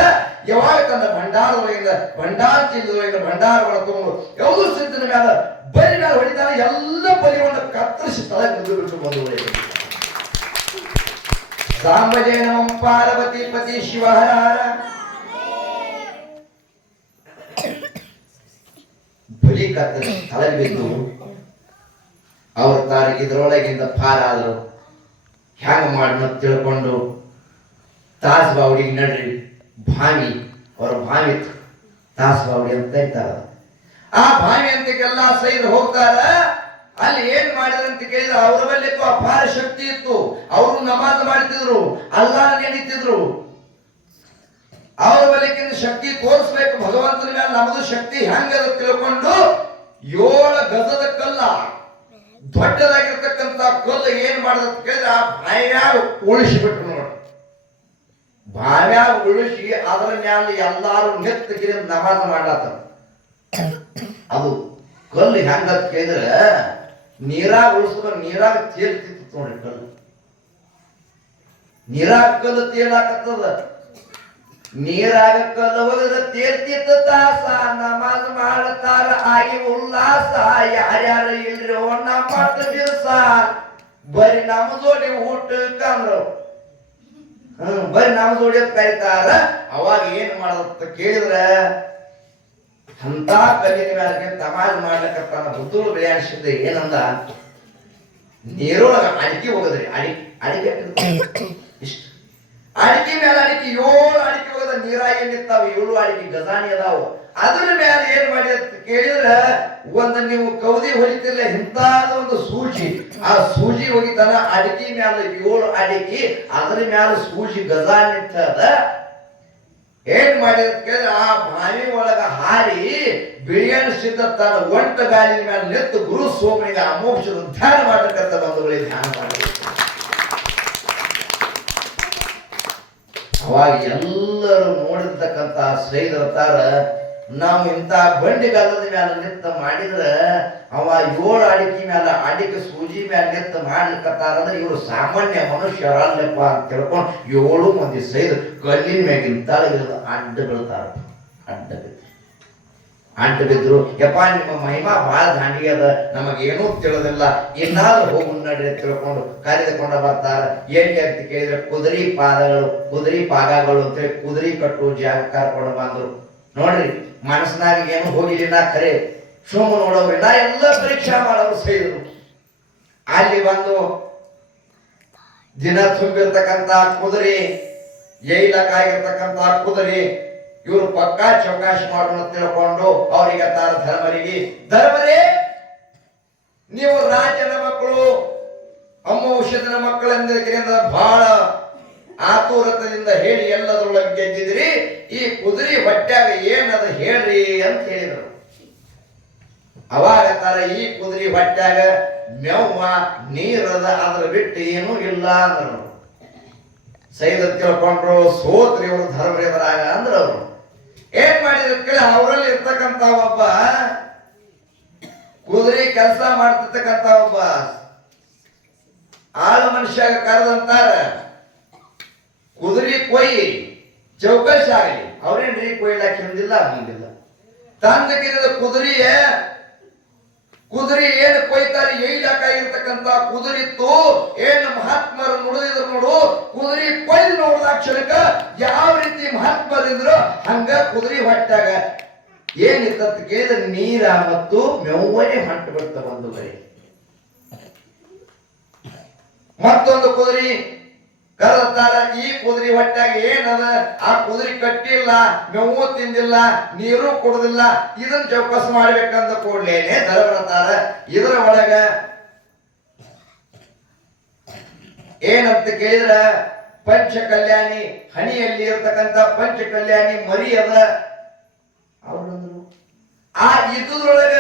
ಯಾವಾಗ ತನ್ನ ಭಂಡಾರದೊಳಗಿಂದ ಭಂಡಾರ ಚೀಲದೊಳಗಿಂದ ಭಂಡಾರಗಳ ತಗೊಂಡು ಯಾವುದೂ ಸಿದ್ಧನ ಮ್ಯಾಲ ಬಲಿ ಮ್ಯಾಲ ಹೊಡಿತಾನೆ. ಎಲ್ಲ ಬಲಿಯನ್ನು ಕತ್ತರಿಸಿ ತಲೆ ಬಿಟ್ಟು ಬಂದು ಸಾಂಬಜಯ ನಮಃ ಪಾರ್ವತಿ ಪತಿ ಶಿವಹರ. ಬಲಿ ಕತ್ತರಿಸಿ ತಲೆ ಬಿದ್ದು ಅವ್ರ ತಾರಿಗೆ ಇದ್ರೊಳಗಿಂದ ಪಾರಾದರು. ಹ್ಯಾಂಗ ಮಾಡೋಣ ತಿಳ್ಕೊಂಡು ತಾಸ್ಬಾವಡಿಗೆ ನಡ್ರಿ ಭಾವಿ ಅವ್ರ ಭಾವಿ ತಾಸ್ಬಾವಡಿ ಅಂತ ಇರ್ತಾರ. ಆ ಭಾವಿ ಅಂತಕ್ಕೆಲ್ಲ ಸೈದ್ ಹೋಗ್ತಾರ. ಅಲ್ಲಿ ಏನ್ ಮಾಡಿದ್ರಂತ ಕೇಳಿದ್ರೆ ಅವರ ಬಳಿ ಅಪಾರ ಶಕ್ತಿ ಇತ್ತು. ಅವರು ನಮಾಜ್ ಮಾಡ್ತಿದ್ರು, ಅಲ್ಲಾಹ ನೆನೀತಿದ್ರು. ಅವ್ರ ಬಳಿಕಿಂದ ಶಕ್ತಿ ತೋರಿಸ್ಬೇಕು ಭಗವಂತನ ಮೇಲೆ ನಮ್ಮದು ಶಕ್ತಿ ಹೆಂಗದ ತಿಳ್ಕೊಂಡು 7 ಗಜದ ಕಲ್ಲ ದೊಡ್ಡದಾಗಿರ್ತಕ್ಕಂಥ ಕಲ್ಲು ಏನ್ ಮಾಡದಂತ ಕೇಳಿದ್ರೆ ಆ ಬಾವ್ಯಾಗ ಉಳಿಸಿಬಿಟ್ರು ನೋಡಿ. ಬಾವ್ಯಾಗ ಉಳಿಸಿ ಅದರ ಮ್ಯಾಲ ಎಲ್ಲಾರು ನೆತ್ತಗಿರಿ ನಮಾಜ್ ಮಾಡ್ಲಾತ. ಅದು ಕಲ್ಲು ಹೆಂಗಂತ ಕೇಳಿದ್ರೆ ನೀರಾಗ ಉಳಿಸಿದ್ರೆ ನೀರಾಗ ತೇಲ್ತಿತ್ತು ನೋಡಿ. ಕಲ್ಲು ನೀರಾಗ ಕಲ್ಲು ತೇಲಾಕತ್ತದ. ನೀರಾಗ ಕಲ್ಲು ಹೋಗಿದ್ರೆ ತೇಲ್ತಿತ್ತು ತಾಸ. ನಮಾಜ್ ಮಾಡತಾರ ಆಗಿ ಉಲ್ಲಾಸ. ಯಾರ್ಯಾರು ಇಲ್ರಿ ನಮ್ಮ ದಿವಸ ಬರೀ ನಮ್ಮ ಜೋಡಿ ಊಟಕ್ಕೆ ಅಂದ್ರು. ಬರೀ ನಮ್ಮ ಜೋಡಿ ಅಂತ ಕರೀತಾರ. ಅವಾಗ ಏನ್ ಮಾಡತ್ತ ಕೇಳಿದ್ರೆ ಅಂತ ಕಲ್ಲಿನ ಮೇಲೆ ತಮಾಜ್ ಮಾಡ್ಲಿಕ್ಕಂತ ಹುದ್ದೂರು ಬಿಳಿಯಾಣಿಸಿದ್ದ ಏನಂದ ನೀರೊಳಗ ಅಡಿಕೆ ಹೋಗದ್ರಿ. ಅಡಿಕೆ ಇಷ್ಟ ಅಡಿಕೆ ಮೇಲೆ ಅಡಿಕೆ 7 ಅಡಿಕೆ ಹೋಗದ ನೀರಾಗಿ ನಿಂತಾವ. 7 ಅಡಿಕೆ ಗಜಾನಿ ಅದಾವು. ಅದ್ರ ಮೇಲೆ ಏನ್ ಮಾಡಿ ಅಂತ ಕೇಳಿದ್ರೆ ಒಂದು ನೀವು ಕೌದಿ ಹೊಲಿತಿಲ್ಲ ಇಂತಾದ ಒಂದು ಸೂಜಿ, ಆ ಸೂಜಿ ಹೋಗಿತಾನ ಅಡಿಕೆ ಮ್ಯಾಲ 7 ಅಡಿಕೆ ಅದ್ರ ಮ್ಯಾಲ ಸೂಜಿ ಗಜಾನಿ ನಿಂತದ. ಏನ್ ಮಾಡಿದ ಕೇಳಿದ್ರೆ ಆ ಬಾವಿ ಒಳಗ ಹಾರಿ ಬಿಳಿಯಣಿಸಿದ್ದ ತನ್ನ ಒಂಟ ಗಾಲಿನ ಮೇಲೆ ನಿಂತು ಗುರು ಸೋಮನಿಗೆ ಅಮೋಕ್ಷದ ಧ್ಯಾನ ಮಾಡತಕ್ಕಂಥ ಬಂಧುಗಳಿಗೆ ಧ್ಯಾನ ಮಾಡಿ ಅವಾಗ ಎಲ್ಲರೂ ನೋಡಿರ್ತಕ್ಕಂಥ ಶ್ರೀಧರತಾರ ನಾವು ಇಂಥ ಬಂಡಿಗಾಲದ ಮೇಲೆ ನಿಂತ ಮಾಡಿದ್ರೆ ಅವ 7 ಅಡಿಕೆ ಮೇಲೆ ಅಡಿಕೆ ಸೂಜಿ ಮೇಲೆ ನಿಂತ ಮಾಡ್ಲಿಕ್ಕತ್ತಾರ ಅಂದ್ರೆ ಇವರು ಸಾಮಾನ್ಯ ಮನುಷ್ಯರಲ್ಲಪ್ಪ ಅಂತ ತಿಳ್ಕೊಂಡು 7 ಮಂದಿ ಸೈದ್ ಕಲ್ಲಿನ ಮ್ಯಾಗಿನ ತಳಗಿಳಿದು ಅಡ್ಡ ಬೀಳ್ತಾರ. ಅಡ್ಡ ಬಿದ್ರು ಯಪ್ಪ ನಿಮ್ಮ ಮಹಿಮಾ ಬಹಳ ದಾಂಡಿಗೆ ಅದ, ನಮಗೇನೂ ತಿಳಿದಿಲ್ಲ, ಇನ್ನಾದ್ರೂ ಹೋಗು ನಡ್ರಿ ತಿಳ್ಕೊಂಡು ಕರೆದುಕೊಂಡ ಬರ್ತಾರ. ಏನ್ ಅಂತ ಕೇಳಿದ್ರೆ ಕುದುರೆ ಪಾದಗಳು ಅಂತೇಳಿ ಕುದುರೆ ಕಟ್ಟು ಜಾಗ ಕರ್ಕೊಂಡು ಬಂದ್ರು. ನೋಡ್ರಿ ಮನಸ್ಸಿನಾಗ ಏನು ಹೋಗಿಲ್ಲ ಖರೆ ಸುಮ್ಮ ನೋಡೋರಿ ನಾ ಎಲ್ಲ ಪರೀಕ್ಷಾ ಮಾಡೋರು ಸೈದ್ರು. ಅಲ್ಲಿ ಬಂದು ದಿನ ತುಂಬಿರ್ತಕ್ಕಂಥ ಕುದುರೆ, ಏಯ್ಲಕ್ಕಾಗಿರ್ತಕ್ಕಂಥ ಕುದುರೆ ಇವರು ಪಕ್ಕಾ ಚೌಕಾಶಿ ಮಾಡೋಣ ತಿಳ್ಕೊಂಡು ಅವ್ರಿಗೆ ತಾರ ಧರ್ಮರೇ ನೀವು ರಾಜನ ಮಕ್ಕಳು ಅಮೋಷದನ ಮಕ್ಕಳೆಂದ ಬಹಳ ಆತುರತದಿಂದ ಹೇಳಿ ಎಲ್ಲದರೊಳಗೆ ಗೆದ್ದಿದ್ರಿ. ಈ ಕುದುರೆ ಹೊಟ್ಯಾಗ ಏನದ ಹೇಳ್ರಿ ಅಂತ ಹೇಳಿದ್ರು. ಅವಾಗ ತರ ಈ ಕುದುರೆ ಹೊಟ್ಯಾಗ ಮೇವ ನೀರದ ಅದ್ರ ಬಿಟ್ಟು ಏನೂ ಇಲ್ಲ ಅಂದ್ರು. ಸೈದ ತಿಳ್ಕೊಂಡ್ರು ಸೋತ್ರಿ ಅವರು ಧರ್ಮರೇವರಾಗ ಅಂದ್ರ ಅವರು ಏನ್ ಮಾಡಿದ್ರು ಕೇಳಿ ಅವರಲ್ಲಿ ಇರ್ತಕ್ಕಂತ ಒಬ್ಬ ಕುದುರೆ ಕೆಲಸ ಮಾಡ್ತಿರ್ತಕ್ಕಂತ ಒಬ್ಬ ಆಳ ಮನುಷ್ಯ ಕರೆದಂತಾರ ಕುದುರೆ ಕೊಯ್ಯಿ ಚೌಕಾಶಿ ಆಗಲಿ. ಅವ್ರೇನ್ರಿ ಕೊಯ್ಲಾಕ ಹಿಂದಿಲ್ಲ ಮುಂದಿಲ್ಲ ತಂದಗಿರದ ಕುದುರೆ ಏನು ಕೊಯ್ತಾರೆ ಏಯ್ಲಾಕಾಗಿರ್ತಕ್ಕಂತ ಕುದುರಿತ್ತು. ಏನು ಮಹಾತ್ಮರು ನುಡಿದಿದ್ರು ನೋಡು, ಕುದುರೆ ಕೊಯ್ದು ನೋಡಿದ ಕ್ಷಣಕ್ಕ ಯಾವ ರೀತಿ ಮಹಾತ್ಮರಿದ್ರು ಹಂಗ ಕುದುರೆ ಹೊಟ್ಟಾಗ ಏನಿತ್ತ ಕೇಳಿದ್ರೆ ನೀರ ಮತ್ತು ಮೆವ್ವನೆ ಹೊಂಟು ಬಿಡ್ತ ಒಂದು ಬರಿ. ಮತ್ತೊಂದು ಕುದುರೆ ಕರೆದಾರ. ಈ ಕುದುರೆ ಹೊಟ್ಟಾಗ ಏನದ, ಆ ಕುದುರೆ ಕಟ್ಟಿಲ್ಲ, ಮೇವು ತಿಂದಿಲ್ಲ, ನೀರು ಕುಡುದಿಲ್ಲ. ಇದನ್ನ ಚೌಕಾಸ್ ಮಾಡ್ಬೇಕಂತ ಕೂಡ್ಲೇನೆ ಧರ್ಮತಾರ. ಇದರ ಒಳಗ ಏನಂತ ಕೇಳಿದ್ರ ಪಂಚ ಕಲ್ಯಾಣಿ ಹನಿಯಲ್ಲಿ ಇರ್ತಕ್ಕಂಥ ಪಂಚ ಕಲ್ಯಾಣಿ ಮರಿ ಅದ. ಅವ್ರಂದ್ರು ಆ ಇದ್ರೊಳಗ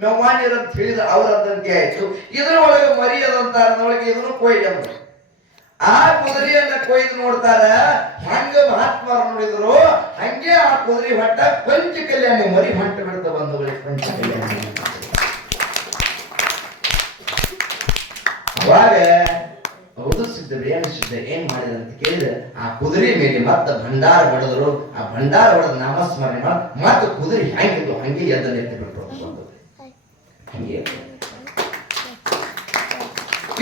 ಮೆವ್ವಾನಿರ ಅಂತ ಹೇಳಿದ್ರ ಅವ್ರಂತೆ ಆಯ್ತು. ಇದ್ರೊಳಗ ಮರಿ ಅದಂತ ಅದರೊಳಗೆ ಇದನ್ನು ಕೊಯ್ದು ಆ ಕುದುರೆಯನ್ನ ಕೊಯ್ದು ನೋಡ್ತಾರ. ಹೆಂಗ ಮಹಾತ್ಮರು ನೋಡಿದ್ರು ಹಂಗೆ ಆ ಕುದುರೆ ಹೊಟ್ಟ ಪಂಚ ಕಲ್ಯಾಣಿ ಮರಿ ಹೊಂಟ ಬಿಡ್ತ ಬಂಧುಗಳಿಗೆ. ಪಂಚ ಕಲ್ಯಾಣಿ ಅವಾಗ ಹೌದು ಸಿದ್ಧರು ಏನು ಸಿದ್ಧ ಏನ್ ಮಾಡಿದ್ರು ಅಂತ ಕೇಳಿದ್ರೆ ಆ ಕುದುರೆ ಮೇಲೆ ಮತ್ತೆ ಭಂಡಾರ ಹೊಡೆದ್ರು. ಆ ಭಂಡಾರ ಹೊಡೆದ ನಾಮಸ್ಮರಣೆ ಮಾಡಿ ಮತ್ತೆ ಕುದುರೆ ಹೆಂಗಿದ್ದು ಹಂಗೆ ಎದ್ದ ನಿಂತು ಬಿಟ್ರು. ಹಂಗೆ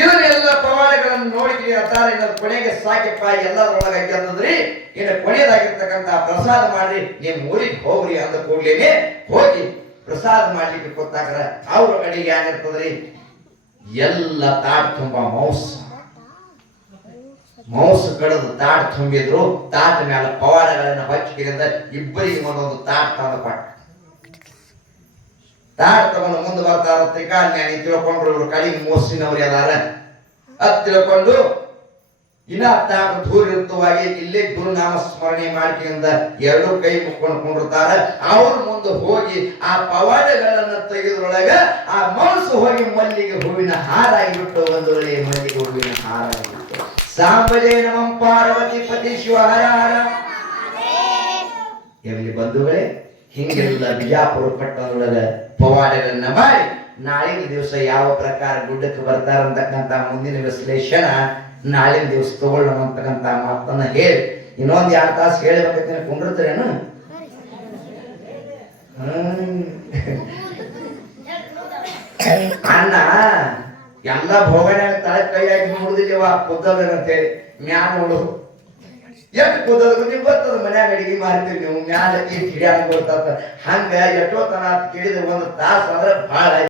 ಇದನ್ನೆಲ್ಲ ಪವಾಡಗಳನ್ನು ನೋಡಿ ಅತಾರೆ ಕೊನೆಗೆ ಸಾಕಿಪ್ಪ ಎಲ್ಲದರೊಳಗೆ ಗೆದ್ದದ್ರಿ. ಇನ್ನು ಕೊನೆಯದಾಗಿರ್ತಕ್ಕಂಥ ಪ್ರಸಾದ ಮಾಡ್ರಿ, ನಿಮ್ ಊರಿಗೆ ಹೋಗ್ರಿ ಅಂದ ಕೂಡ್ಲೇನೆ ಹೋಗಿ ಪ್ರಸಾದ ಮಾಡ್ಲಿಕ್ಕೆ ಗೊತ್ತಾಗ್ರ. ಅವ್ರ ಅಡಿಗೆ ಏನಿರ್ತದ್ರಿ, ಎಲ್ಲ ತಾಟ್ ತುಂಬಾ ಮೌಸ್ ಕಡದು ತಾಟ್ ತುಂಬಿದ್ರು. ತಾಟ್ ಮೇಲೆ ಪವಾಡಗಳನ್ನ ಹಚ್ಚಿದ್ರಿಂದ ಇಬ್ಬರಿಗೆ ಒಂದೊಂದು ತಾಟ್ ತಂದು ಕೊಟ್ಟ. ತಾಟ್ ತಗೊಂಡು ಮುಂದೆ ಬರ್ತಾರ. ತ್ರಿಕಾಲ್ನ್ಯಾನಿ ತಿಳ್ಕೊಂಡ್ರು ಇವ್ರು ಕಡಿಗೆ ಮೋಸಿನವ್ರು ಯಾರ ಅದ್ ತಿಳ್ಕೊಂಡು ಇನ್ನ ತಾಟ್ ದೂರಿರ್ತವಾಗಿ ಇಲ್ಲೇ ಗುರುನಾಮ ಸ್ಮರಣೆ ಮಾಡ್ಕಿಂದ ಎರಡು ಕೈ ಮುಕ್ಕೊಂಡಿರ್ತಾರ. ಅವ್ರ ಮುಂದೆ ಹೋಗಿ ಆ ಪವಾಡಗಳನ್ನ ತೆಗೆದ್ರೊಳಗ ಆ ಮನಸ್ಸು ಹೋಗಿ ಮಲ್ಲಿಗೆ ಹೂವಿನ ಹಾರ ಆಗಿಬಿಟ್ಟು, ಒಂದು ಒಳ್ಳೆಯ ಮಲ್ಲಿಗೆ ಹೂವಿನ ಹಾರ ಆಗಿಬಿಟ್ಟು. ಸಾಂಬಜಯ ನಮಃ ಪಾರ್ವತಿ ಪತಿ ಶಿವ ಹರ ಹರ. ಎಲ್ಲಿ ಬಂಧುಗಳೇ, ಹಿಂಗೆಲ್ಲ ಬಿಜಾಪುರ ಪಟ್ಟಣದೊಳಗ ಪವಾಡಗಳನ್ನ ಮಾಡಿ ನಾಳಿನ ದಿವಸ ಯಾವ ಪ್ರಕಾರ ಗುಡ್ಡಕ್ಕೆ ಬರ್ತಾರಂತಕ್ಕಂಥ ಮುಂದಿನ ವಿಶ್ಲೇಷಣ ನಾಳಿನ ದಿವಸ ತಗೊಳ್ಳೋಣ ಅಂತಕ್ಕಂಥ ಮಾತನ್ನ ಹೇಳಿ ಇನ್ನೊಂದು 2 ತಾಸು ಹೇಳ್ಬೇಕಂತ ಕುಂಡಿರ್ತೀರೇನು? ಅಣ್ಣ ಎಲ್ಲ ಭೋಗನ್ಯಾಗ ತಲೆ ಕೈ ಹಾಕಿ ನೋಡುದಿಲ್ಲವ ಕುದ್ದದ ಅಂತ ಹೇಳಿ ಮ್ಯಾಲ ನೋಡುದು ಎಷ್ಟು ಕುದ್ದದ ನೀವು ಬರ್ತದ. ಮನ್ಯಾಗ ಅಡಿಗೆ ಮಾಡ್ತೀವಿ ನೀವು ಮ್ಯಾಲ ಈ ಹಿಡಿಯಾಗ ಬರ್ತದ. ಹಂಗ ಎಷ್ಟೋ ತನ ಕೇಳಿದ್ರೆ 1 ತಾಸು ಅಂದ್ರೆ ಬಹಳ